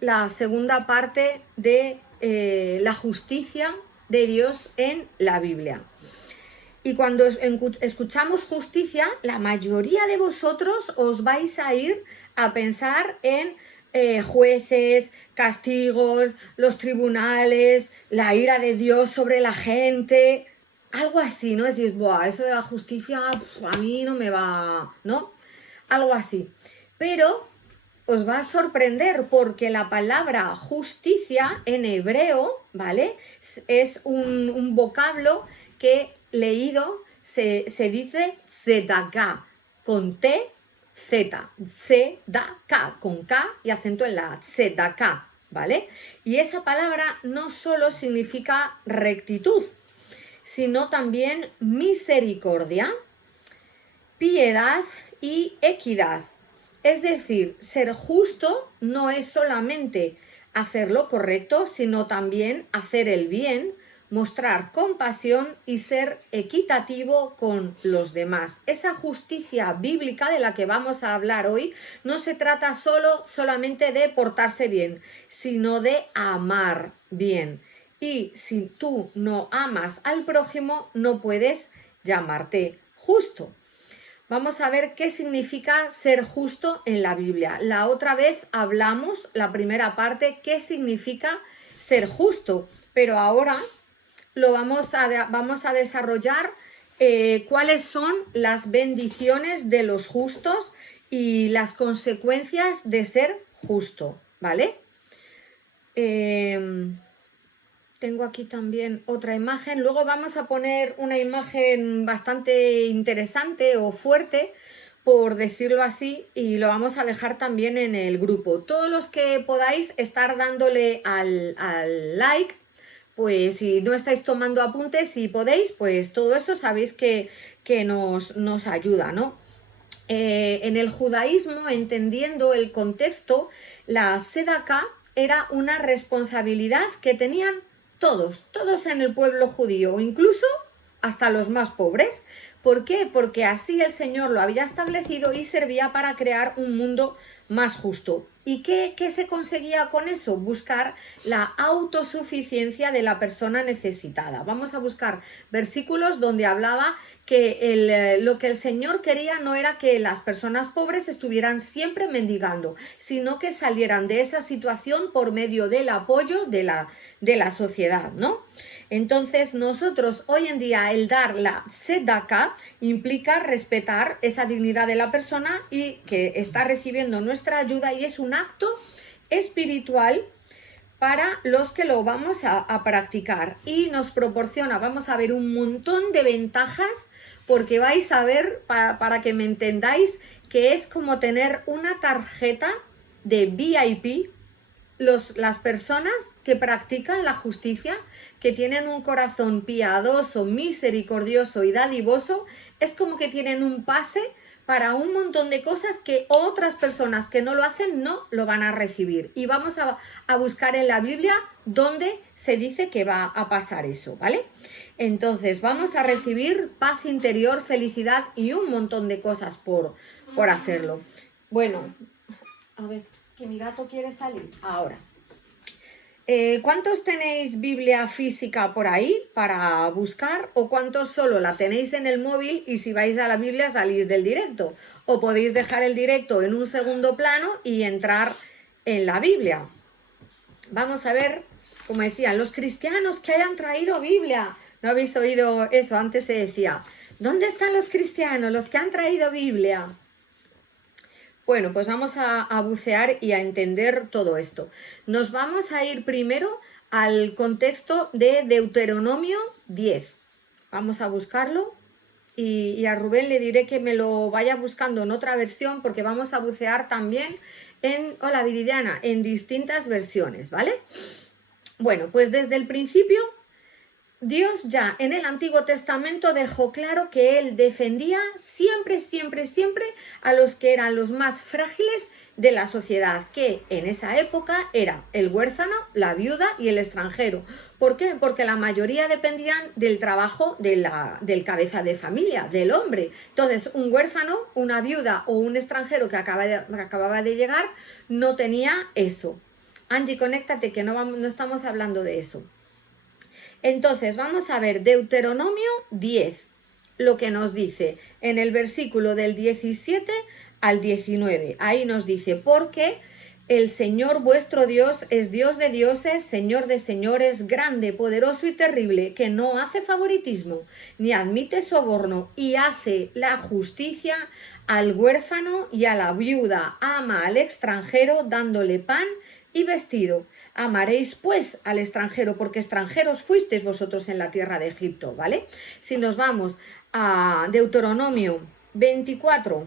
la segunda parte de la justicia de Dios en la Biblia. Y cuando escuchamos justicia, la mayoría de vosotros os vais a ir a pensar en jueces, castigos, los tribunales, la ira de Dios sobre la gente, algo así, ¿no? Decís, buah, eso de la justicia a mí no me va, ¿no? Algo así. Pero os va a sorprender porque la palabra justicia en hebreo, ¿vale? Es un vocablo que leído se dice tzedakah, con T, Z, tzedakah, con K y acento en la tzedakah, ¿vale? Y esa palabra no solo significa rectitud, sino también misericordia, piedad y equidad. Es decir, ser justo no es solamente hacer lo correcto, sino también hacer el bien, mostrar compasión y ser equitativo con los demás. Esa justicia bíblica de la que vamos a hablar hoy no se trata solamente de portarse bien, sino de amar bien. Y si tú no amas al prójimo, no puedes llamarte justo. Vamos a ver qué significa ser justo en la Biblia. La otra vez hablamos, la primera parte, qué significa ser justo, pero ahora vamos a desarrollar cuáles son las bendiciones de los justos y las consecuencias de ser justo, ¿vale? Tengo aquí también otra imagen. Luego vamos a poner una imagen bastante interesante o fuerte, por decirlo así, y lo vamos a dejar también en el grupo. Todos los que podáis estar dándole al like, pues si no estáis tomando apuntes, si podéis, pues todo eso sabéis que nos ayuda, ¿no? En el judaísmo, entendiendo el contexto, la sedaka era una responsabilidad que tenían todos en el pueblo judío, incluso hasta los más pobres. ¿Por qué? Porque así el Señor lo había establecido y servía para crear un mundo más justo. ¿Y qué se conseguía con eso? Buscar la autosuficiencia de la persona necesitada. Vamos a buscar versículos donde hablaba que lo que el Señor quería no era que las personas pobres estuvieran siempre mendigando, sino que salieran de esa situación por medio del apoyo de la sociedad, ¿no? Entonces nosotros hoy en día el dar la tzedakah implica respetar esa dignidad de la persona y que está recibiendo nuestra ayuda, y es un acto espiritual para los que lo vamos a practicar, y nos proporciona, vamos a ver, un montón de ventajas, porque vais a ver, para que me entendáis, que es como tener una tarjeta de VIP. Las personas que practican la justicia, que tienen un corazón piadoso, misericordioso y dadivoso, es como que tienen un pase para un montón de cosas que otras personas que no lo hacen no lo van a recibir. Y vamos a buscar en la Biblia dónde se dice que va a pasar eso, ¿vale? Entonces vamos a recibir paz interior, felicidad y un montón de cosas por hacerlo. Bueno, a ver, que mi gato quiere salir ahora. ¿Cuántos tenéis Biblia física por ahí para buscar, o cuántos solo la tenéis en el móvil y si vais a la Biblia salís del directo? O podéis dejar el directo en un segundo plano y entrar en la Biblia. Vamos a ver, como decían, los cristianos que hayan traído Biblia. ¿No habéis oído eso? Antes se decía, ¿dónde están los cristianos, los que han traído Biblia? Bueno, pues vamos a bucear y a entender todo esto. Nos vamos a ir primero al contexto de Deuteronomio 10. Vamos a buscarlo y a Rubén le diré que me lo vaya buscando en otra versión, porque vamos a bucear también hola Viridiana, en distintas versiones, ¿vale? Bueno, pues desde el principio Dios ya en el Antiguo Testamento dejó claro que Él defendía siempre a los que eran los más frágiles de la sociedad, que en esa época era el huérfano, la viuda y el extranjero. ¿Por qué? Porque la mayoría dependían del trabajo del cabeza de familia, del hombre. Entonces, un huérfano, una viuda o un extranjero que acababa de llegar no tenía eso. Angie, conéctate, que no estamos hablando de eso. Entonces, vamos a ver Deuteronomio 10, lo que nos dice en el versículo del 17 al 19. Ahí nos dice, porque el Señor vuestro Dios es Dios de dioses, Señor de señores, grande, poderoso y terrible, que no hace favoritismo, ni admite soborno, y hace la justicia al huérfano y a la viuda, ama al extranjero, dándole pan y vestido. Amaréis pues al extranjero, porque extranjeros fuisteis vosotros en la tierra de Egipto, ¿vale? Si nos vamos a Deuteronomio 24,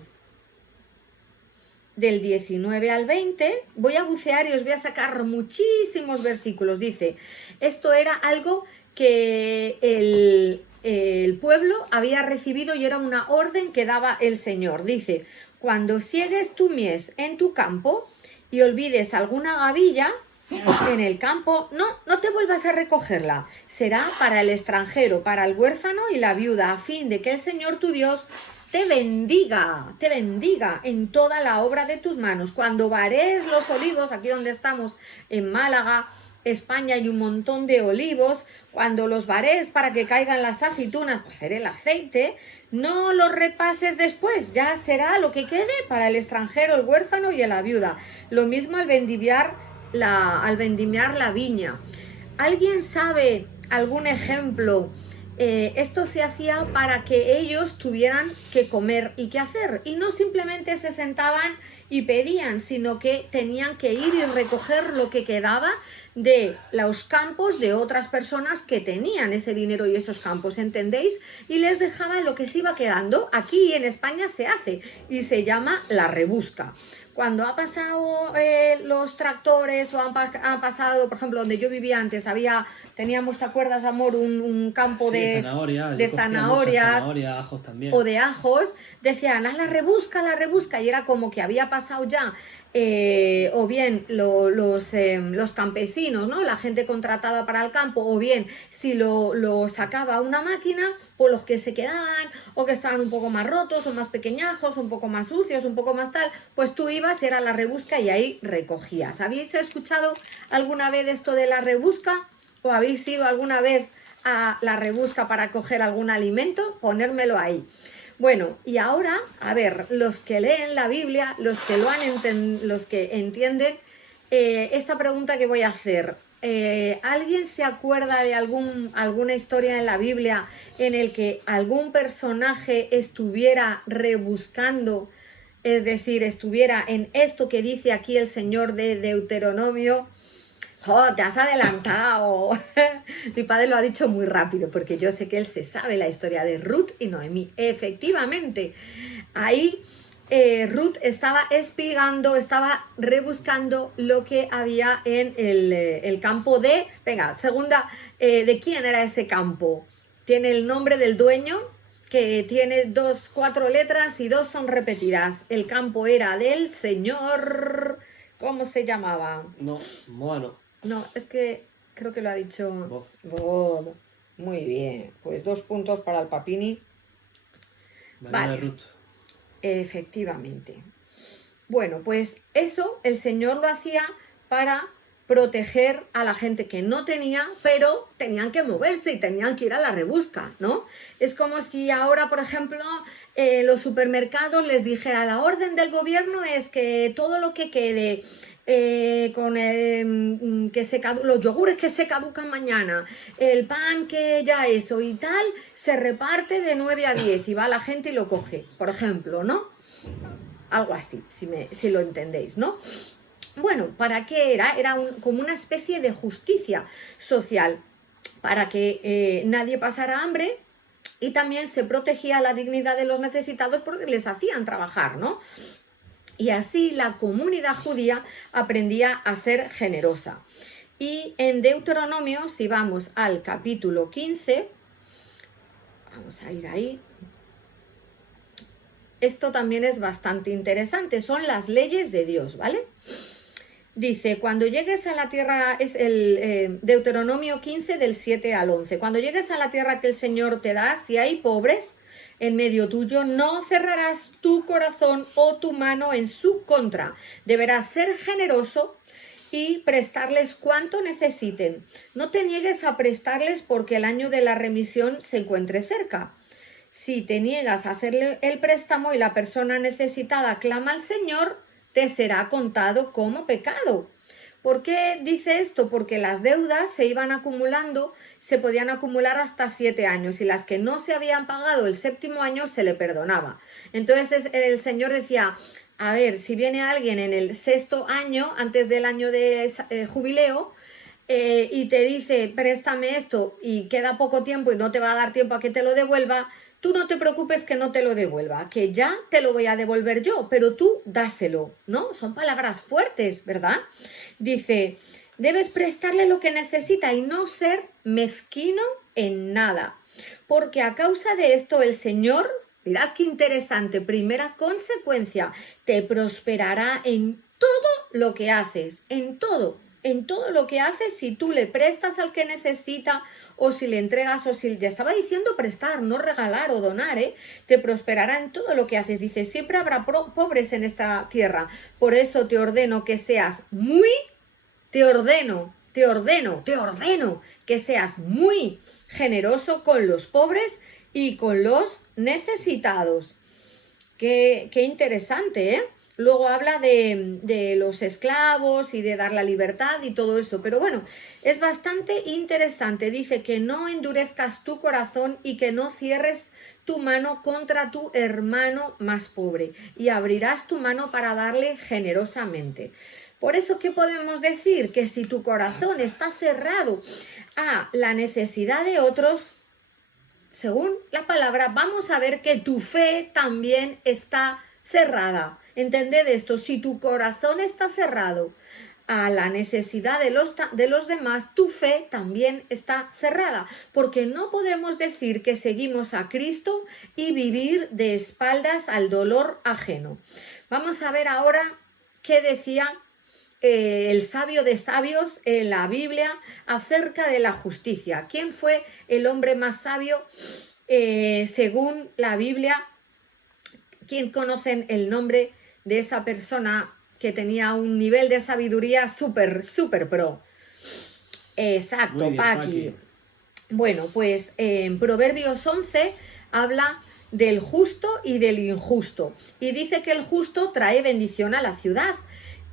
del 19 al 20, voy a bucear y os voy a sacar muchísimos versículos. Dice, esto era algo que el pueblo había recibido y era una orden que daba el Señor. Dice, cuando siegues tu mies en tu campo y olvides alguna gavilla en el campo, no te vuelvas a recogerla. Será para el extranjero, para el huérfano y la viuda, a fin de que el Señor tu Dios te bendiga en toda la obra de tus manos. Cuando vares los olivos, aquí donde estamos, en Málaga, España, hay un montón de olivos. Cuando los vares para que caigan las aceitunas para hacer el aceite, no los repases después, ya será lo que quede para el extranjero, el huérfano y a la viuda. Lo mismo al vendimiar la viña. ¿Alguien sabe algún ejemplo? Esto se hacía para que ellos tuvieran que comer y que hacer, y no simplemente se sentaban y pedían, sino que tenían que ir y recoger lo que quedaba de los campos de otras personas que tenían ese dinero y esos campos, ¿entendéis? Y les dejaban lo que se iba quedando. Aquí en España se hace y se llama la rebusca. Cuando ha pasado los tractores o ha pasado, por ejemplo, donde yo vivía antes, teníamos, ¿te acuerdas, amor? Un campo de zanahorias, ajos también. o de ajos, decían, haz la rebusca, y era como que había pasado ya, o bien los campesinos, ¿no? La gente contratada para el campo, o bien si lo sacaba una máquina, pues los que se quedaban, o que estaban un poco más rotos, o más pequeñajos, un poco más sucios, un poco más tal, pues tú ibas, era la rebusca y ahí recogías. ¿Habéis escuchado alguna vez esto de la rebusca? ¿O habéis ido alguna vez a la rebusca para coger algún alimento? Ponérmelo ahí. Bueno, y ahora, a ver, los que leen la Biblia, los que entienden esta pregunta que voy a hacer. ¿Alguien se acuerda de alguna historia en la Biblia en el que algún personaje estuviera rebuscando, es decir, estuviera en esto que dice aquí el Señor de Deuteronomio? ¡Oh, te has adelantado! Mi padre lo ha dicho muy rápido porque yo sé que él se sabe la historia de Ruth y Noemí. Efectivamente, ahí Ruth estaba espigando, estaba rebuscando lo que había en el campo de... Venga, segunda, ¿de quién era ese campo? Tiene el nombre del dueño, que tiene 4 letras y 2 son repetidas. El campo era del señor... ¿Cómo se llamaba? No, Moano. No, es que creo que lo ha dicho Bob. Muy bien, pues 2 puntos para el Papini. Vale. Ruth. Efectivamente. Bueno, pues eso el Señor lo hacía para proteger a la gente que no tenía, pero tenían que moverse y tenían que ir a la rebusca, ¿no? Es como si ahora, por ejemplo, los supermercados les dijera, la orden del gobierno es que todo lo que quede con los yogures que se caducan mañana, el pan que ya eso y tal, se reparte de 9 a 10 y va la gente y lo coge, por ejemplo, ¿no? Algo así, si lo entendéis, ¿no? Bueno, ¿para qué era? Era como una especie de justicia social, para que nadie pasara hambre, y también se protegía la dignidad de los necesitados porque les hacían trabajar, ¿no? Y así la comunidad judía aprendía a ser generosa. Y en Deuteronomio, si vamos al capítulo 15, vamos a ir ahí. Esto también es bastante interesante, son las leyes de Dios, ¿vale? Dice, cuando llegues a la tierra, es el Deuteronomio 15 del 7 al 11, cuando llegues a la tierra que el Señor te da, si hay pobres en medio tuyo, no cerrarás tu corazón o tu mano en su contra. Deberás ser generoso y prestarles cuanto necesiten. No te niegues a prestarles porque el año de la remisión se encuentre cerca. Si te niegas a hacerle el préstamo y la persona necesitada clama al Señor, te será contado como pecado. ¿Por qué dice esto? Porque las deudas se iban acumulando, se podían acumular hasta 7 años y las que no se habían pagado el 7.º año se le perdonaba. Entonces el Señor decía, a ver, si viene alguien en el 6.º año, antes del año de jubileo, y te dice, préstame esto y queda poco tiempo y no te va a dar tiempo a que te lo devuelva, tú no te preocupes que no te lo devuelva, que ya te lo voy a devolver yo, pero tú dáselo, ¿no? Son palabras fuertes, ¿verdad? Dice, debes prestarle lo que necesita y no ser mezquino en nada, porque a causa de esto el Señor, mirad qué interesante, primera consecuencia, te prosperará en todo lo que haces, en todo lo que haces, si tú le prestas al que necesita o si le entregas o si, ya estaba diciendo prestar, no regalar o donar, te prosperará en todo lo que haces. Dice, siempre habrá pobres en esta tierra, por eso te ordeno que seas te ordeno que seas muy generoso con los pobres y con los necesitados. Qué interesante, ¿eh? Luego habla de los esclavos y de dar la libertad y todo eso. Pero bueno, es bastante interesante. Dice que no endurezcas tu corazón y que no cierres tu mano contra tu hermano más pobre. Y abrirás tu mano para darle generosamente. Por eso, ¿qué podemos decir? Que si tu corazón está cerrado a la necesidad de otros, según la palabra, vamos a ver que tu fe también está cerrada. Entended esto, si tu corazón está cerrado a la necesidad de los demás, tu fe también está cerrada, porque no podemos decir que seguimos a Cristo y vivir de espaldas al dolor ajeno. Vamos a ver ahora qué decía el sabio de sabios en la Biblia acerca de la justicia. ¿Quién fue el hombre más sabio según la Biblia? ¿Quién conocen el nombre de esa persona que tenía un nivel de sabiduría súper pro? Exacto, Muy bien, Paqui. Bueno, pues en Proverbios 11 habla del justo y del injusto. Y dice que el justo trae bendición a la ciudad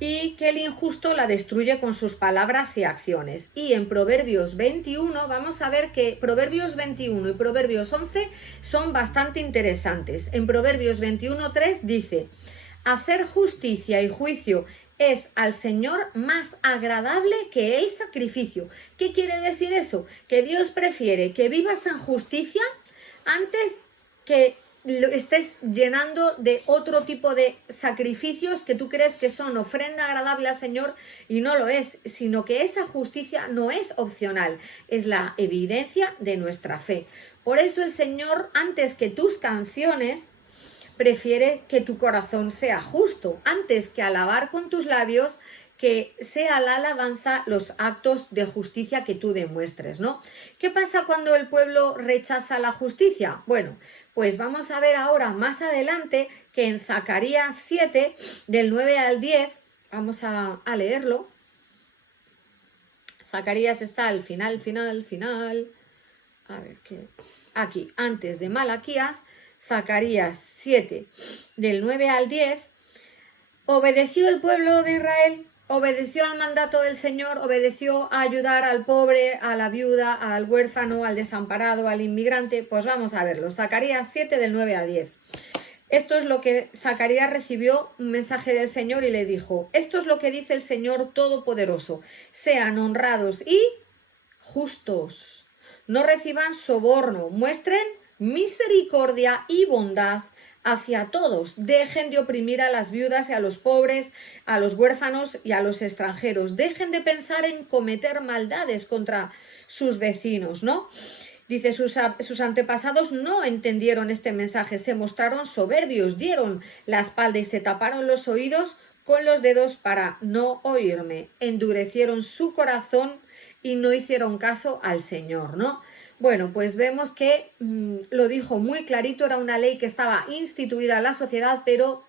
y que el injusto la destruye con sus palabras y acciones. Y en Proverbios 21 vamos a ver que Proverbios 21 y Proverbios 11 son bastante interesantes. En Proverbios 21:3 dice, hacer justicia y juicio es al Señor más agradable que el sacrificio. ¿Qué quiere decir eso? Que Dios prefiere que vivas en justicia antes que lo estés llenando de otro tipo de sacrificios que tú crees que son ofrenda agradable al Señor y no lo es, sino que esa justicia no es opcional, es la evidencia de nuestra fe. Por eso el Señor, antes que tus canciones, prefiere que tu corazón sea justo, antes que alabar con tus labios, que sea la alabanza los actos de justicia que tú demuestres, ¿no? ¿Qué pasa cuando el pueblo rechaza la justicia? Bueno, pues vamos a ver ahora más adelante que en Zacarías 7, del 9 al 10, vamos a leerlo. Zacarías está al final. A ver, ¿qué? Aquí, antes de Malaquías, Zacarías 7, del 9 al 10, obedeció el pueblo de Israel, obedeció al mandato del Señor, obedeció a ayudar al pobre, a la viuda, al huérfano, al desamparado, al inmigrante. Pues vamos a verlo, Zacarías 7, del 9 al 10. Esto es lo que Zacarías recibió, un mensaje del Señor, y le dijo, esto es lo que dice el Señor Todopoderoso, sean honrados y justos, no reciban soborno, muestren misericordia y bondad hacia todos, dejen de oprimir a las viudas y a los pobres, a los huérfanos y a los extranjeros, dejen de pensar en cometer maldades contra sus vecinos, ¿no? Dice, sus antepasados no entendieron este mensaje, se mostraron soberbios, dieron la espalda y se taparon los oídos con los dedos para no oírme, endurecieron su corazón y no hicieron caso al Señor, ¿no? Bueno, pues vemos que lo dijo muy clarito, era una ley que estaba instituida en la sociedad, pero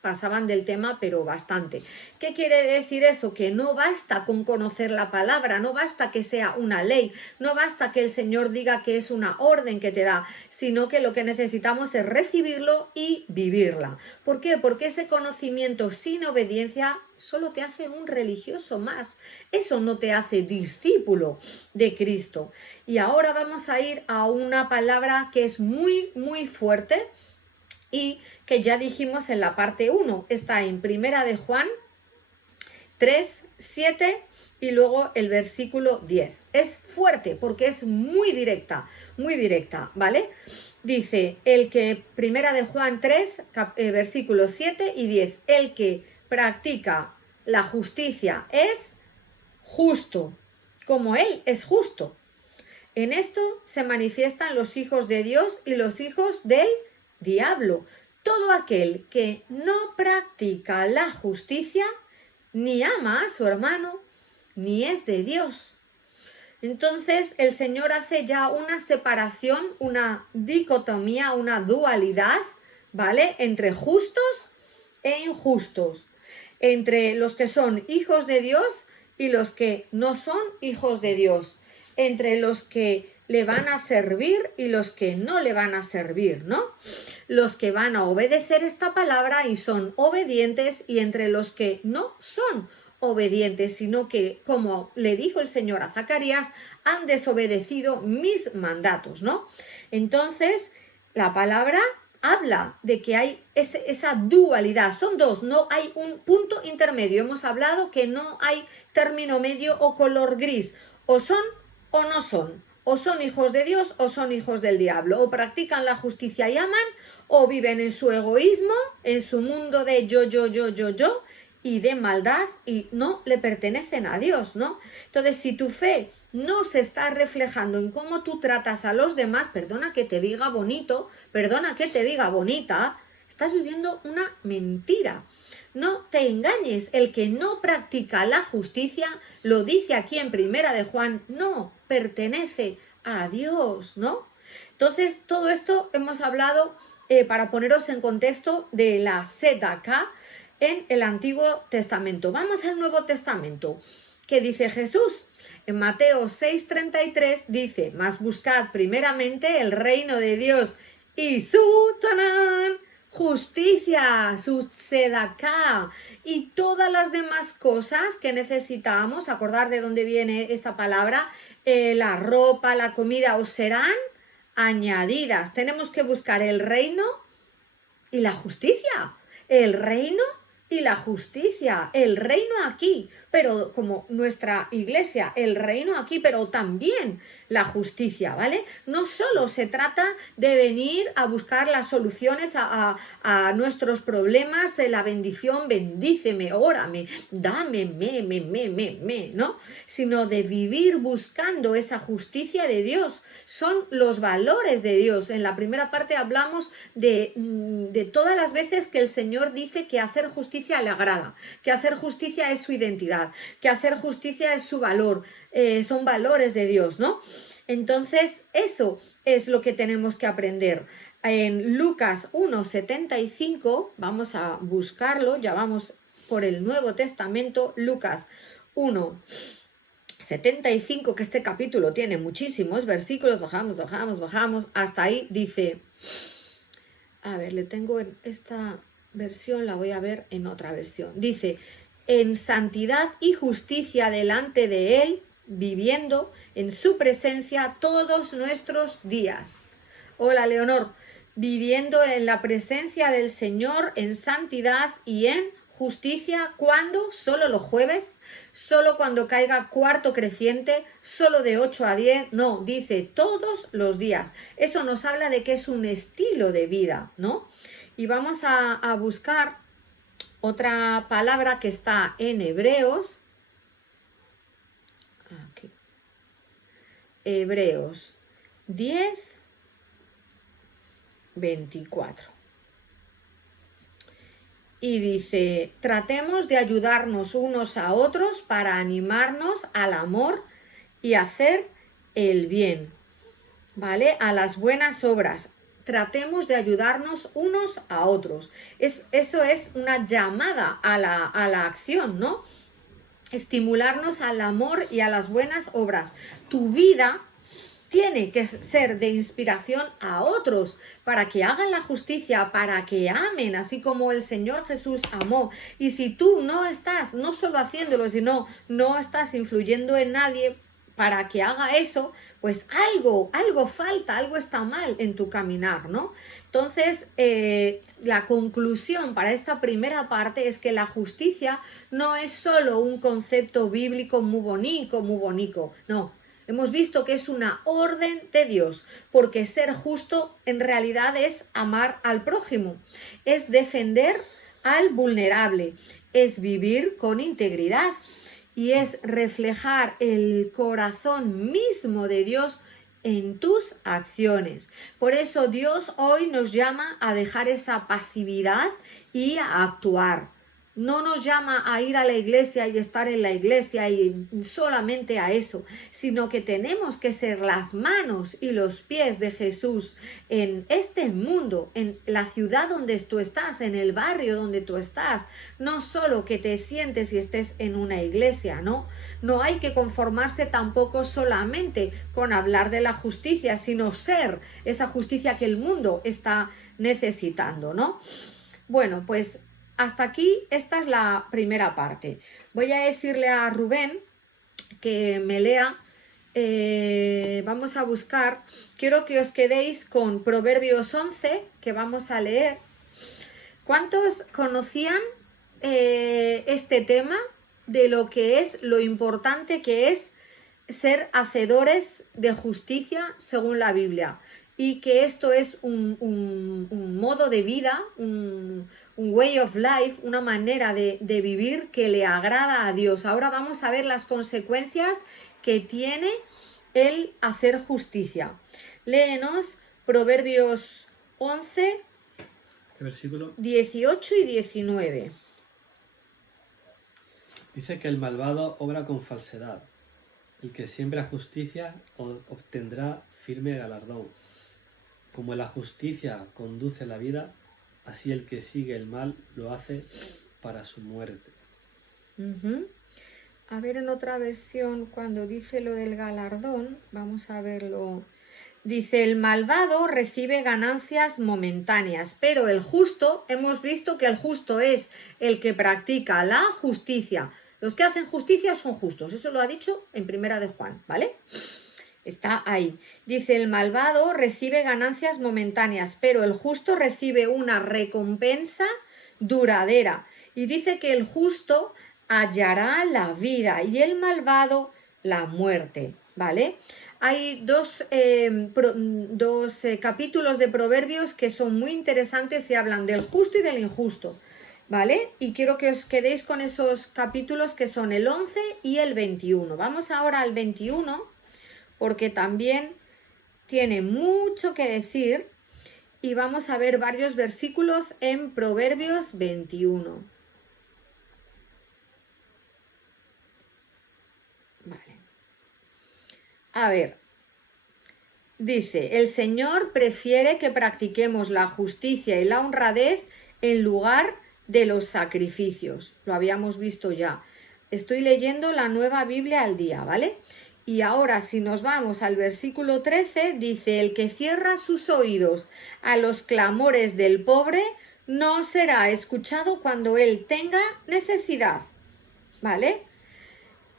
pasaban del tema, pero bastante. ¿Qué quiere decir eso? Que no basta con conocer la palabra, no basta que sea una ley, no basta que el Señor diga que es una orden que te da, sino que lo que necesitamos es recibirlo y vivirla. ¿Por qué? Porque ese conocimiento sin obediencia solo te hace un religioso más. Eso no te hace discípulo de Cristo. Y ahora vamos a ir a una palabra que es muy, muy fuerte, y que ya dijimos en la parte 1, está en Primera de Juan 3, 7 y luego el versículo 10. Es fuerte porque es muy directa, ¿vale? Dice, Primera de Juan 3, versículos 7 y 10, el que practica la justicia es justo, como Él es justo. En esto se manifiestan los hijos de Dios y los hijos del diablo. Todo aquel que no practica la justicia, ni ama a su hermano, ni es de Dios. Entonces el Señor hace ya una separación, una dicotomía, una dualidad, ¿vale? Entre justos e injustos, entre los que son hijos de Dios y los que no son hijos de Dios, entre los que le van a servir y los que no le van a servir, ¿no? Los que van a obedecer esta palabra y son obedientes, y entre los que no son obedientes, sino que, como le dijo el Señor a Zacarías, han desobedecido mis mandatos, ¿no? Entonces, la palabra habla de que hay esa dualidad, son dos, no hay un punto intermedio. Hemos hablado que no hay término medio o color gris, o son o no son, o son hijos de Dios o son hijos del diablo, o practican la justicia y aman, o viven en su egoísmo, en su mundo de yo, y de maldad, y no le pertenecen a Dios, ¿no? Entonces, si tu fe no se está reflejando en cómo tú tratas a los demás, perdona que te diga bonito, perdona que te diga bonita, estás viviendo una mentira. No te engañes, el que no practica la justicia, lo dice aquí en Primera de Juan, no pertenece a Dios, ¿no? Entonces, todo esto hemos hablado para poneros en contexto de la Sedaká en el Antiguo Testamento. Vamos al Nuevo Testamento. ¿Qué dice Jesús? En Mateo 6:33 dice, mas buscad primeramente el reino de Dios y su justicia, su sedaká, y todas las demás cosas que necesitamos, acordar de dónde viene esta palabra, la ropa, la comida, os serán añadidas. Tenemos que buscar el reino y la justicia, el reino y la justicia, el reino aquí, pero como nuestra iglesia, el reino aquí, pero también la justicia, ¿vale? No solo se trata de venir a buscar las soluciones a nuestros problemas, la bendición, bendíceme, órame, dame, ¿no? Sino de vivir buscando esa justicia de Dios. Son los valores de Dios. En la primera parte hablamos de todas las veces que el Señor dice que hacer justicia le agrada, que hacer justicia es su identidad, que hacer justicia es su valor, son valores de Dios, ¿no? Entonces, eso es lo que tenemos que aprender. En Lucas 1:75, vamos a buscarlo, ya vamos por el Nuevo Testamento, Lucas 1:75, que este capítulo tiene muchísimos versículos, bajamos, hasta ahí dice, a ver, le tengo en esta versión, la voy a ver en otra versión. Dice, en santidad y justicia delante de Él, viviendo en su presencia todos nuestros días. Hola, Leonor. Viviendo en la presencia del Señor en santidad y en justicia. ¿Cuándo? ¿Solo los jueves? ¿Solo cuando caiga cuarto creciente? ¿Solo de 8 a 10? No, dice todos los días. Eso nos habla de que es un estilo de vida, ¿no? Y vamos a buscar otra palabra que está en Hebreos. Aquí. Hebreos 10:24. Y dice, tratemos de ayudarnos unos a otros para animarnos al amor y hacer el bien, ¿vale? A las buenas obras. tratemos de ayudarnos unos a otros. Eso es una llamada a la acción, ¿no? Estimularnos al amor y a las buenas obras. Tu vida tiene que ser de inspiración a otros para que hagan la justicia, para que amen, así como el Señor Jesús amó. Y si tú no estás, no solo haciéndolo, sino no estás influyendo en nadie para que haga eso, pues algo falta, algo está mal en tu caminar, ¿no? Entonces, la conclusión para esta primera parte es que la justicia no es solo un concepto bíblico muy bonito, no. Hemos visto que es una orden de Dios, porque ser justo en realidad es amar al prójimo, es defender al vulnerable, es vivir con integridad y es reflejar el corazón mismo de Dios en tus acciones. Por eso Dios hoy nos llama a dejar esa pasividad y a actuar. No nos llama a ir a la iglesia y estar en la iglesia y solamente a eso, sino que tenemos que ser las manos y los pies de Jesús en este mundo, en la ciudad donde tú estás, en el barrio donde tú estás. No solo que te sientes y estés en una iglesia, ¿no? No hay que conformarse tampoco solamente con hablar de la justicia, sino ser esa justicia que el mundo está necesitando, ¿no? Bueno, pues hasta aquí esta es la primera parte. Voy a decirle a Rubén que me lea, vamos a buscar, quiero que os quedéis con Proverbios 11, que vamos a leer. ¿Cuántos conocían este tema de lo que es, lo importante que es ser hacedores de justicia según la Biblia? Y que esto es un modo de vida, un way of life, una manera de vivir que le agrada a Dios. Ahora vamos a ver las consecuencias que tiene el hacer justicia. Léenos Proverbios 11, ¿qué versículo? 18 y 19. Dice que el malvado obra con falsedad. El que siembra justicia obtendrá firme galardón. Como la justicia conduce la vida, así el que sigue el mal lo hace para su muerte. A ver, en otra versión, cuando dice lo del galardón, vamos a verlo. Dice, el malvado recibe ganancias momentáneas, pero el justo, hemos visto que el justo es el que practica la justicia. Los que hacen justicia son justos, eso lo ha dicho en Primera de Juan, ¿vale? Está ahí. Dice, el malvado recibe ganancias momentáneas, pero el justo recibe una recompensa duradera. Y dice que el justo hallará la vida y el malvado la muerte, ¿vale? Hay dos capítulos de Proverbios que son muy interesantes y hablan del justo y del injusto, ¿vale? Y quiero que os quedéis con esos capítulos que son el 11 y el 21. Vamos ahora al 21, porque también tiene mucho que decir y vamos a ver varios versículos en Proverbios 21. Vale. A ver, dice, el Señor prefiere que practiquemos la justicia y la honradez en lugar de los sacrificios. Lo habíamos visto ya. Estoy leyendo la Nueva Biblia al día, ¿vale? Y ahora, si nos vamos al versículo 13, dice, el que cierra sus oídos a los clamores del pobre no será escuchado cuando él tenga necesidad, ¿vale?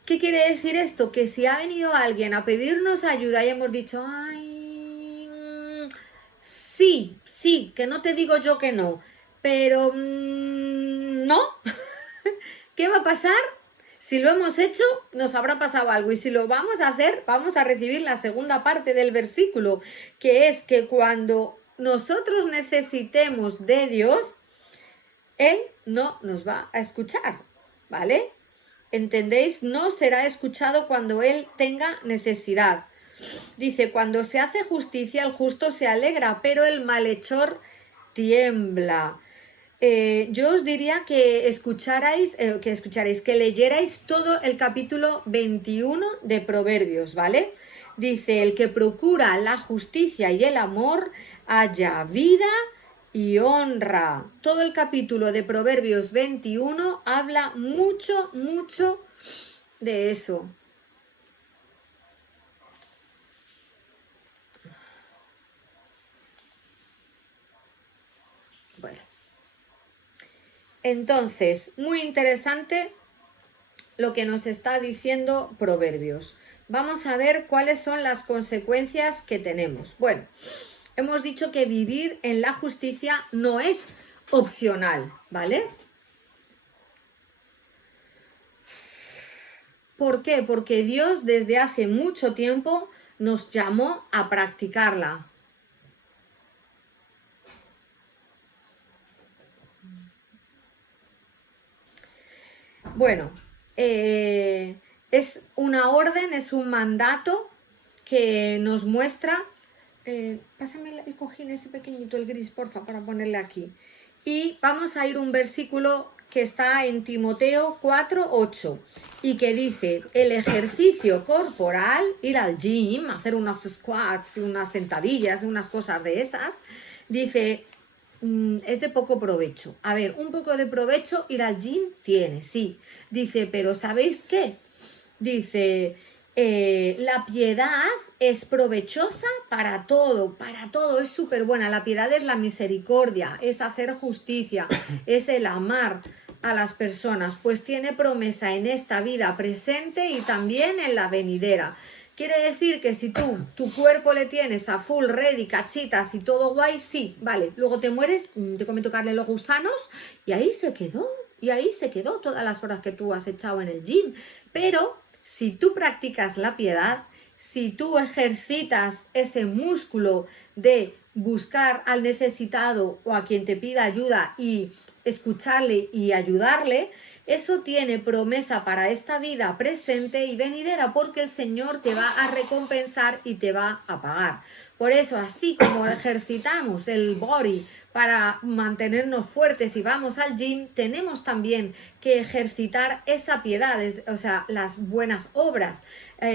¿Qué quiere decir esto? Que si ha venido alguien a pedirnos ayuda y hemos dicho, ay, sí, que no te digo yo que no, pero no, ¿qué va a pasar? Si lo hemos hecho, nos habrá pasado algo. Y si lo vamos a hacer, vamos a recibir la segunda parte del versículo, que es que cuando nosotros necesitemos de Dios, Él no nos va a escuchar, ¿vale? ¿Entendéis? No será escuchado cuando Él tenga necesidad. Dice, cuando se hace justicia, el justo se alegra, pero el malhechor tiembla. Yo os diría que que leyerais todo el capítulo 21 de Proverbios, ¿vale? Dice, el que procura la justicia y el amor halla vida y honra. Todo el capítulo de Proverbios 21 habla mucho, mucho de eso. Bueno. Entonces, muy interesante lo que nos está diciendo Proverbios. Vamos a ver cuáles son las consecuencias que tenemos. Bueno, hemos dicho que vivir en la justicia no es opcional, ¿vale? ¿Por qué? Porque Dios desde hace mucho tiempo nos llamó a practicarla. Bueno, es una orden, es un mandato que nos muestra... pásame el cojín ese pequeñito, el gris, porfa, para ponerle aquí. Y vamos a ir un versículo que está en Timoteo 4:8 y que dice, el ejercicio corporal, ir al gym, hacer unos squats, unas sentadillas, unas cosas de esas, dice, es de poco provecho. A ver, un poco de provecho ir al gym tiene, sí. Dice, pero ¿sabéis qué? Dice, la piedad es provechosa para todo, es súper buena. La piedad es la misericordia, es hacer justicia, es el amar a las personas, pues tiene promesa en esta vida presente y también en la venidera. Quiere decir que si tú, tu cuerpo le tienes a full ready, cachitas y todo guay, sí, vale, luego te mueres, te comen tocarle los gusanos y ahí se quedó, todas las horas que tú has echado en el gym. Pero si tú practicas la piedad, si tú ejercitas ese músculo de buscar al necesitado o a quien te pida ayuda y escucharle y ayudarle, eso tiene promesa para esta vida presente y venidera, porque el Señor te va a recompensar y te va a pagar. Por eso, así como ejercitamos el body para mantenernos fuertes y vamos al gym, tenemos también que ejercitar esa piedad, o sea, las buenas obras,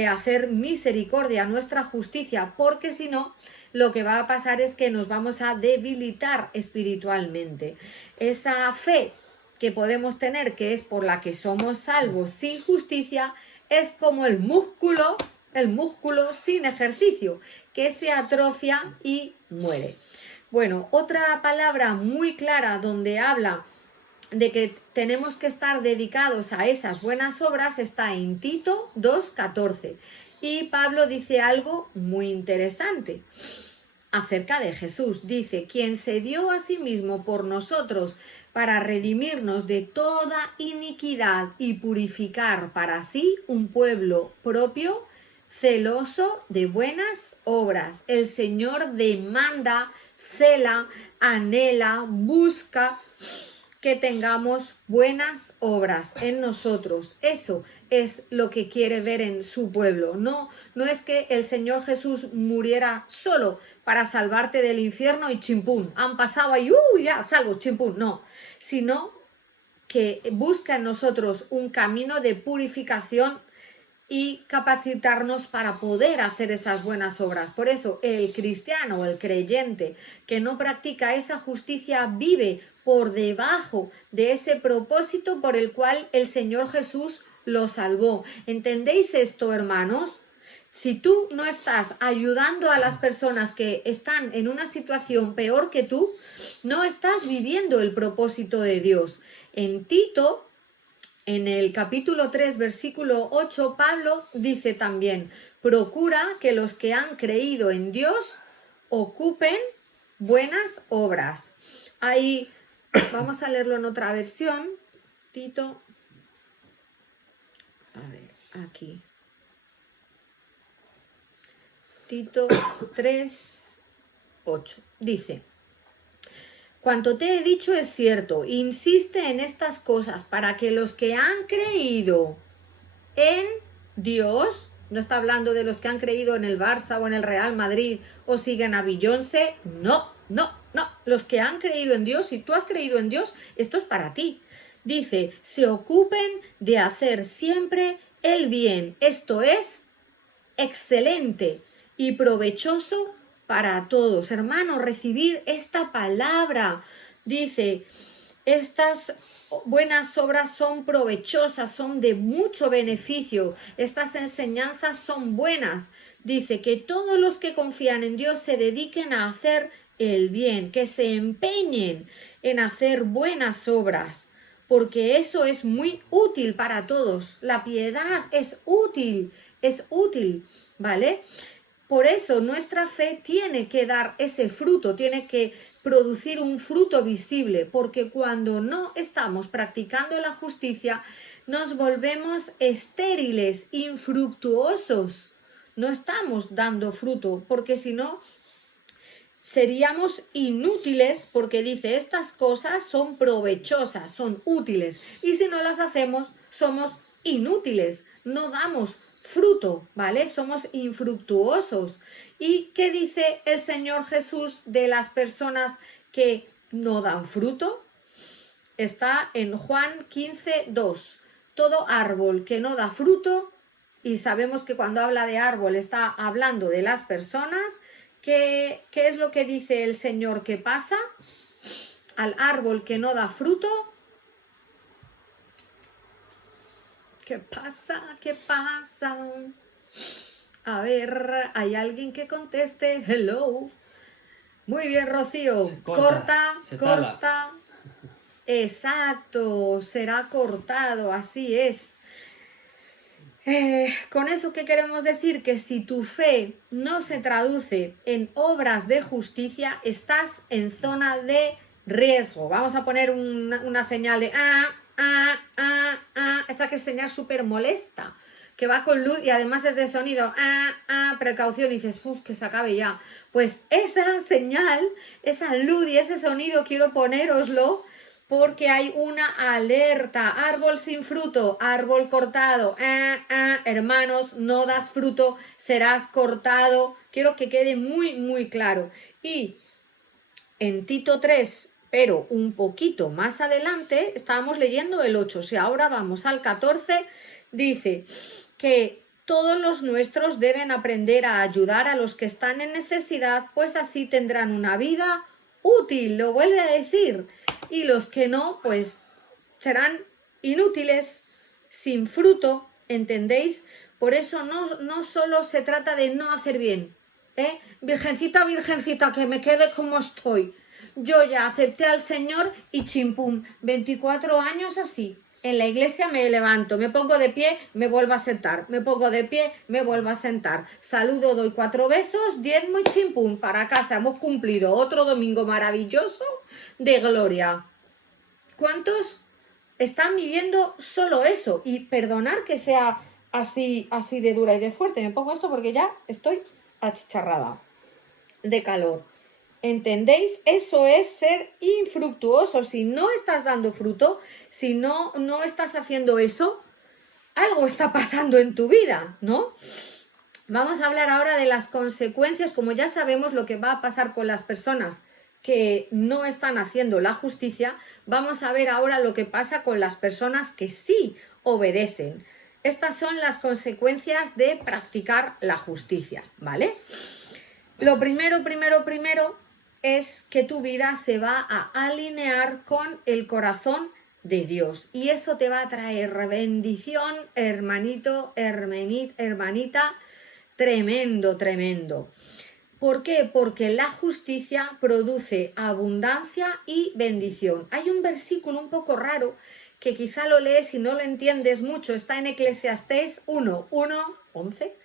hacer misericordia, nuestra justicia, porque si no, lo que va a pasar es que nos vamos a debilitar espiritualmente. Esa fe que podemos tener, que es por la que somos salvos sin justicia, es como el músculo sin ejercicio, que se atrofia y muere. Bueno, otra palabra muy clara donde habla de que tenemos que estar dedicados a esas buenas obras está en Tito 2:14. Y Pablo dice algo muy interesante acerca de Jesús. Dice, quien se dio a sí mismo por nosotros para redimirnos de toda iniquidad y purificar para sí un pueblo propio, celoso de buenas obras. El Señor demanda, cela, anhela, busca que tengamos buenas obras en nosotros. Eso es lo que quiere ver en su pueblo. No es que el Señor Jesús muriera solo para salvarte del infierno y chimpún, han pasado ahí, ya salvo, chimpún, no, sino que busca en nosotros un camino de purificación y capacitarnos para poder hacer esas buenas obras. Por eso el cristiano o el creyente que no practica esa justicia vive por debajo de ese propósito por el cual el Señor Jesús lo salvó. ¿Entendéis esto, hermanos? Si tú no estás ayudando a las personas que están en una situación peor que tú, no estás viviendo el propósito de Dios. En Tito, en el capítulo 3, versículo 8, Pablo dice también, procura que los que han creído en Dios ocupen buenas obras. Ahí, vamos a leerlo en otra versión, Tito, a ver, aquí. Tito 3, 8, dice, cuanto te he dicho es cierto, insiste en estas cosas para que los que han creído en Dios, no está hablando de los que han creído en el Barça o en el Real Madrid o siguen a Beyoncé, no, los que han creído en Dios, si tú has creído en Dios, esto es para ti. Dice, se ocupen de hacer siempre el bien, esto es excelente y provechoso para todos. Hermanos, recibir esta palabra. Dice, estas buenas obras son provechosas, son de mucho beneficio. Estas enseñanzas son buenas. Dice que todos los que confían en Dios se dediquen a hacer el bien, que se empeñen en hacer buenas obras, porque eso es muy útil para todos. La piedad es útil, ¿vale? Por eso nuestra fe tiene que dar ese fruto, tiene que producir un fruto visible, porque cuando no estamos practicando la justicia, nos volvemos estériles, infructuosos. No estamos dando fruto, porque si no, seríamos inútiles, porque dice, estas cosas son provechosas, son útiles, y si no las hacemos, somos inútiles, no damos fruto, ¿vale? Somos infructuosos. ¿Y qué dice el Señor Jesús de las personas que no dan fruto? Está en Juan 15:2. Todo árbol que no da fruto, y sabemos que cuando habla de árbol está hablando de las personas. ¿Qué es lo que dice el Señor que pasa al árbol que no da fruto? ¿Qué pasa? ¿Qué pasa? A ver, ¿hay alguien que conteste? Hello. Muy bien, Rocío. Corta. Exacto, será cortado, así es. Con eso, ¿qué queremos decir? Que si tu fe no se traduce en obras de justicia, estás en zona de riesgo. Vamos a poner una señal de esta que es señal súper molesta, que va con luz y además es de sonido, precaución, y dices, que se acabe ya. Pues esa señal, esa luz y ese sonido quiero ponéroslo, porque hay una alerta. Árbol sin fruto, árbol cortado. Hermanos, no das fruto, serás cortado. Quiero que quede muy, muy claro. Y en Tito 3, pero un poquito más adelante, estábamos leyendo el 8. Si ahora vamos al 14, dice que todos los nuestros deben aprender a ayudar a los que están en necesidad, pues así tendrán una vida útil, lo vuelve a decir. Y los que no, pues serán inútiles, sin fruto, ¿entendéis? Por eso no solo se trata de no hacer bien, Virgencita, virgencita, que me quede como estoy. Yo ya acepté al Señor y chimpum, 24 años así. En la iglesia me levanto, me pongo de pie, me vuelvo a sentar, me pongo de pie, me vuelvo a sentar. Saludo, doy 4 besos, diezmo y chimpum, para casa. Hemos cumplido otro domingo maravilloso de gloria. ¿Cuántos están viviendo solo eso? Y perdonar que sea así de dura y de fuerte. Me pongo esto porque ya estoy achicharrada de calor. ¿Entendéis? Eso es ser infructuoso. Si no estás dando fruto, si no estás haciendo eso, algo está pasando en tu vida, ¿no? Vamos a hablar ahora de las consecuencias, como ya sabemos lo que va a pasar con las personas que no están haciendo la justicia. Vamos a ver ahora lo que pasa con las personas que sí obedecen. Estas son las consecuencias de practicar la justicia, ¿vale? Lo primero es que tu vida se va a alinear con el corazón de Dios. Y eso te va a traer bendición, hermanito, hermanita, tremendo. ¿Por qué? Porque la justicia produce abundancia y bendición. Hay un versículo un poco raro que quizá lo lees y no lo entiendes mucho. Está en Eclesiastés 11.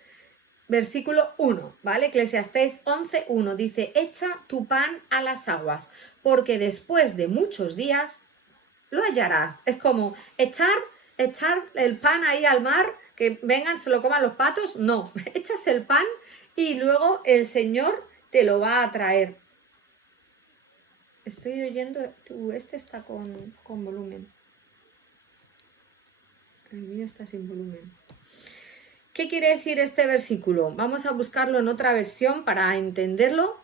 Versículo 1, ¿vale? Eclesiastés 11:1 dice, echa tu pan a las aguas, porque después de muchos días lo hallarás. Es como echar el pan ahí al mar, que vengan, se lo coman los patos. No, echas el pan y luego el Señor te lo va a traer. Estoy oyendo, este está con volumen. El mío está sin volumen. ¿Qué quiere decir este versículo? Vamos a buscarlo en otra versión para entenderlo.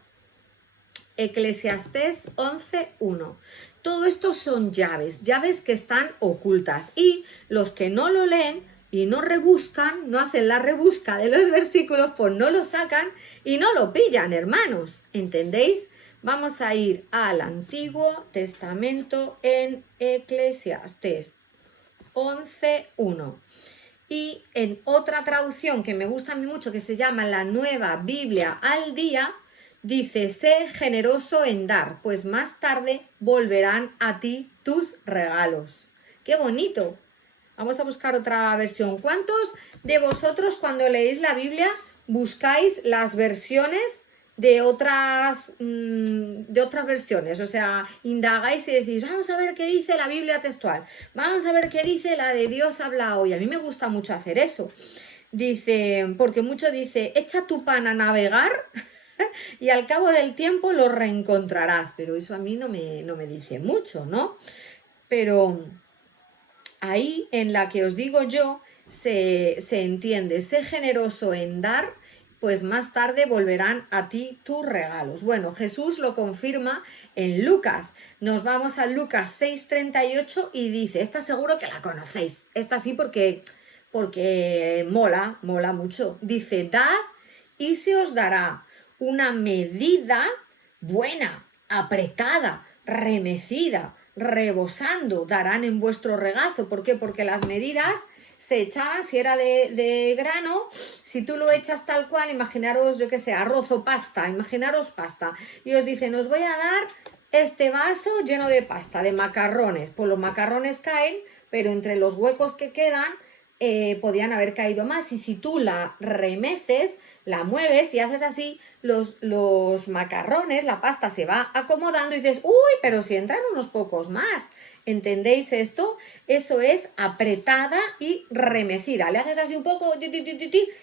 Eclesiastés 11:1. Todo esto son llaves que están ocultas, y los que no lo leen y no rebuscan, no hacen la rebusca de los versículos, pues no lo sacan y no lo pillan, hermanos. ¿Entendéis? Vamos a ir al Antiguo Testamento en Eclesiastés 11:1. Y en otra traducción que me gusta a mí mucho, que se llama la Nueva Biblia al Día, dice: sé generoso en dar, pues más tarde volverán a ti tus regalos. ¡Qué bonito! Vamos a buscar otra versión. ¿Cuántos de vosotros cuando leéis la Biblia buscáis las versiones de otras versiones? O sea, indagáis y decís, vamos a ver qué dice la Biblia textual, vamos a ver qué dice la de Dios habla hoy. A mí me gusta mucho hacer eso. Dice, porque mucho dice, echa tu pan a navegar y al cabo del tiempo lo reencontrarás. Pero eso a mí no me dice mucho, ¿no? Pero ahí en la que os digo yo se entiende, sé generoso en dar, pues más tarde volverán a ti tus regalos. Bueno, Jesús lo confirma en Lucas. Nos vamos a Lucas 6:38 y dice, esta seguro que la conocéis, esta sí porque mola mucho. Dice, dad y se os dará una medida buena, apretada, remecida, rebosando, darán en vuestro regazo. ¿Por qué? Porque las medidas se echaban, si era de grano, si tú lo echas tal cual, imaginaros, yo qué sé, arroz o pasta, imaginaros pasta, y os dicen, os voy a dar este vaso lleno de pasta, de macarrones. Pues los macarrones caen, pero entre los huecos que quedan podían haber caído más, y si tú la remeces, la mueves y haces así, los macarrones, la pasta se va acomodando y dices, uy, pero si entran unos pocos más. ¿Entendéis esto? Eso es apretada y remecida. Le haces así un poco,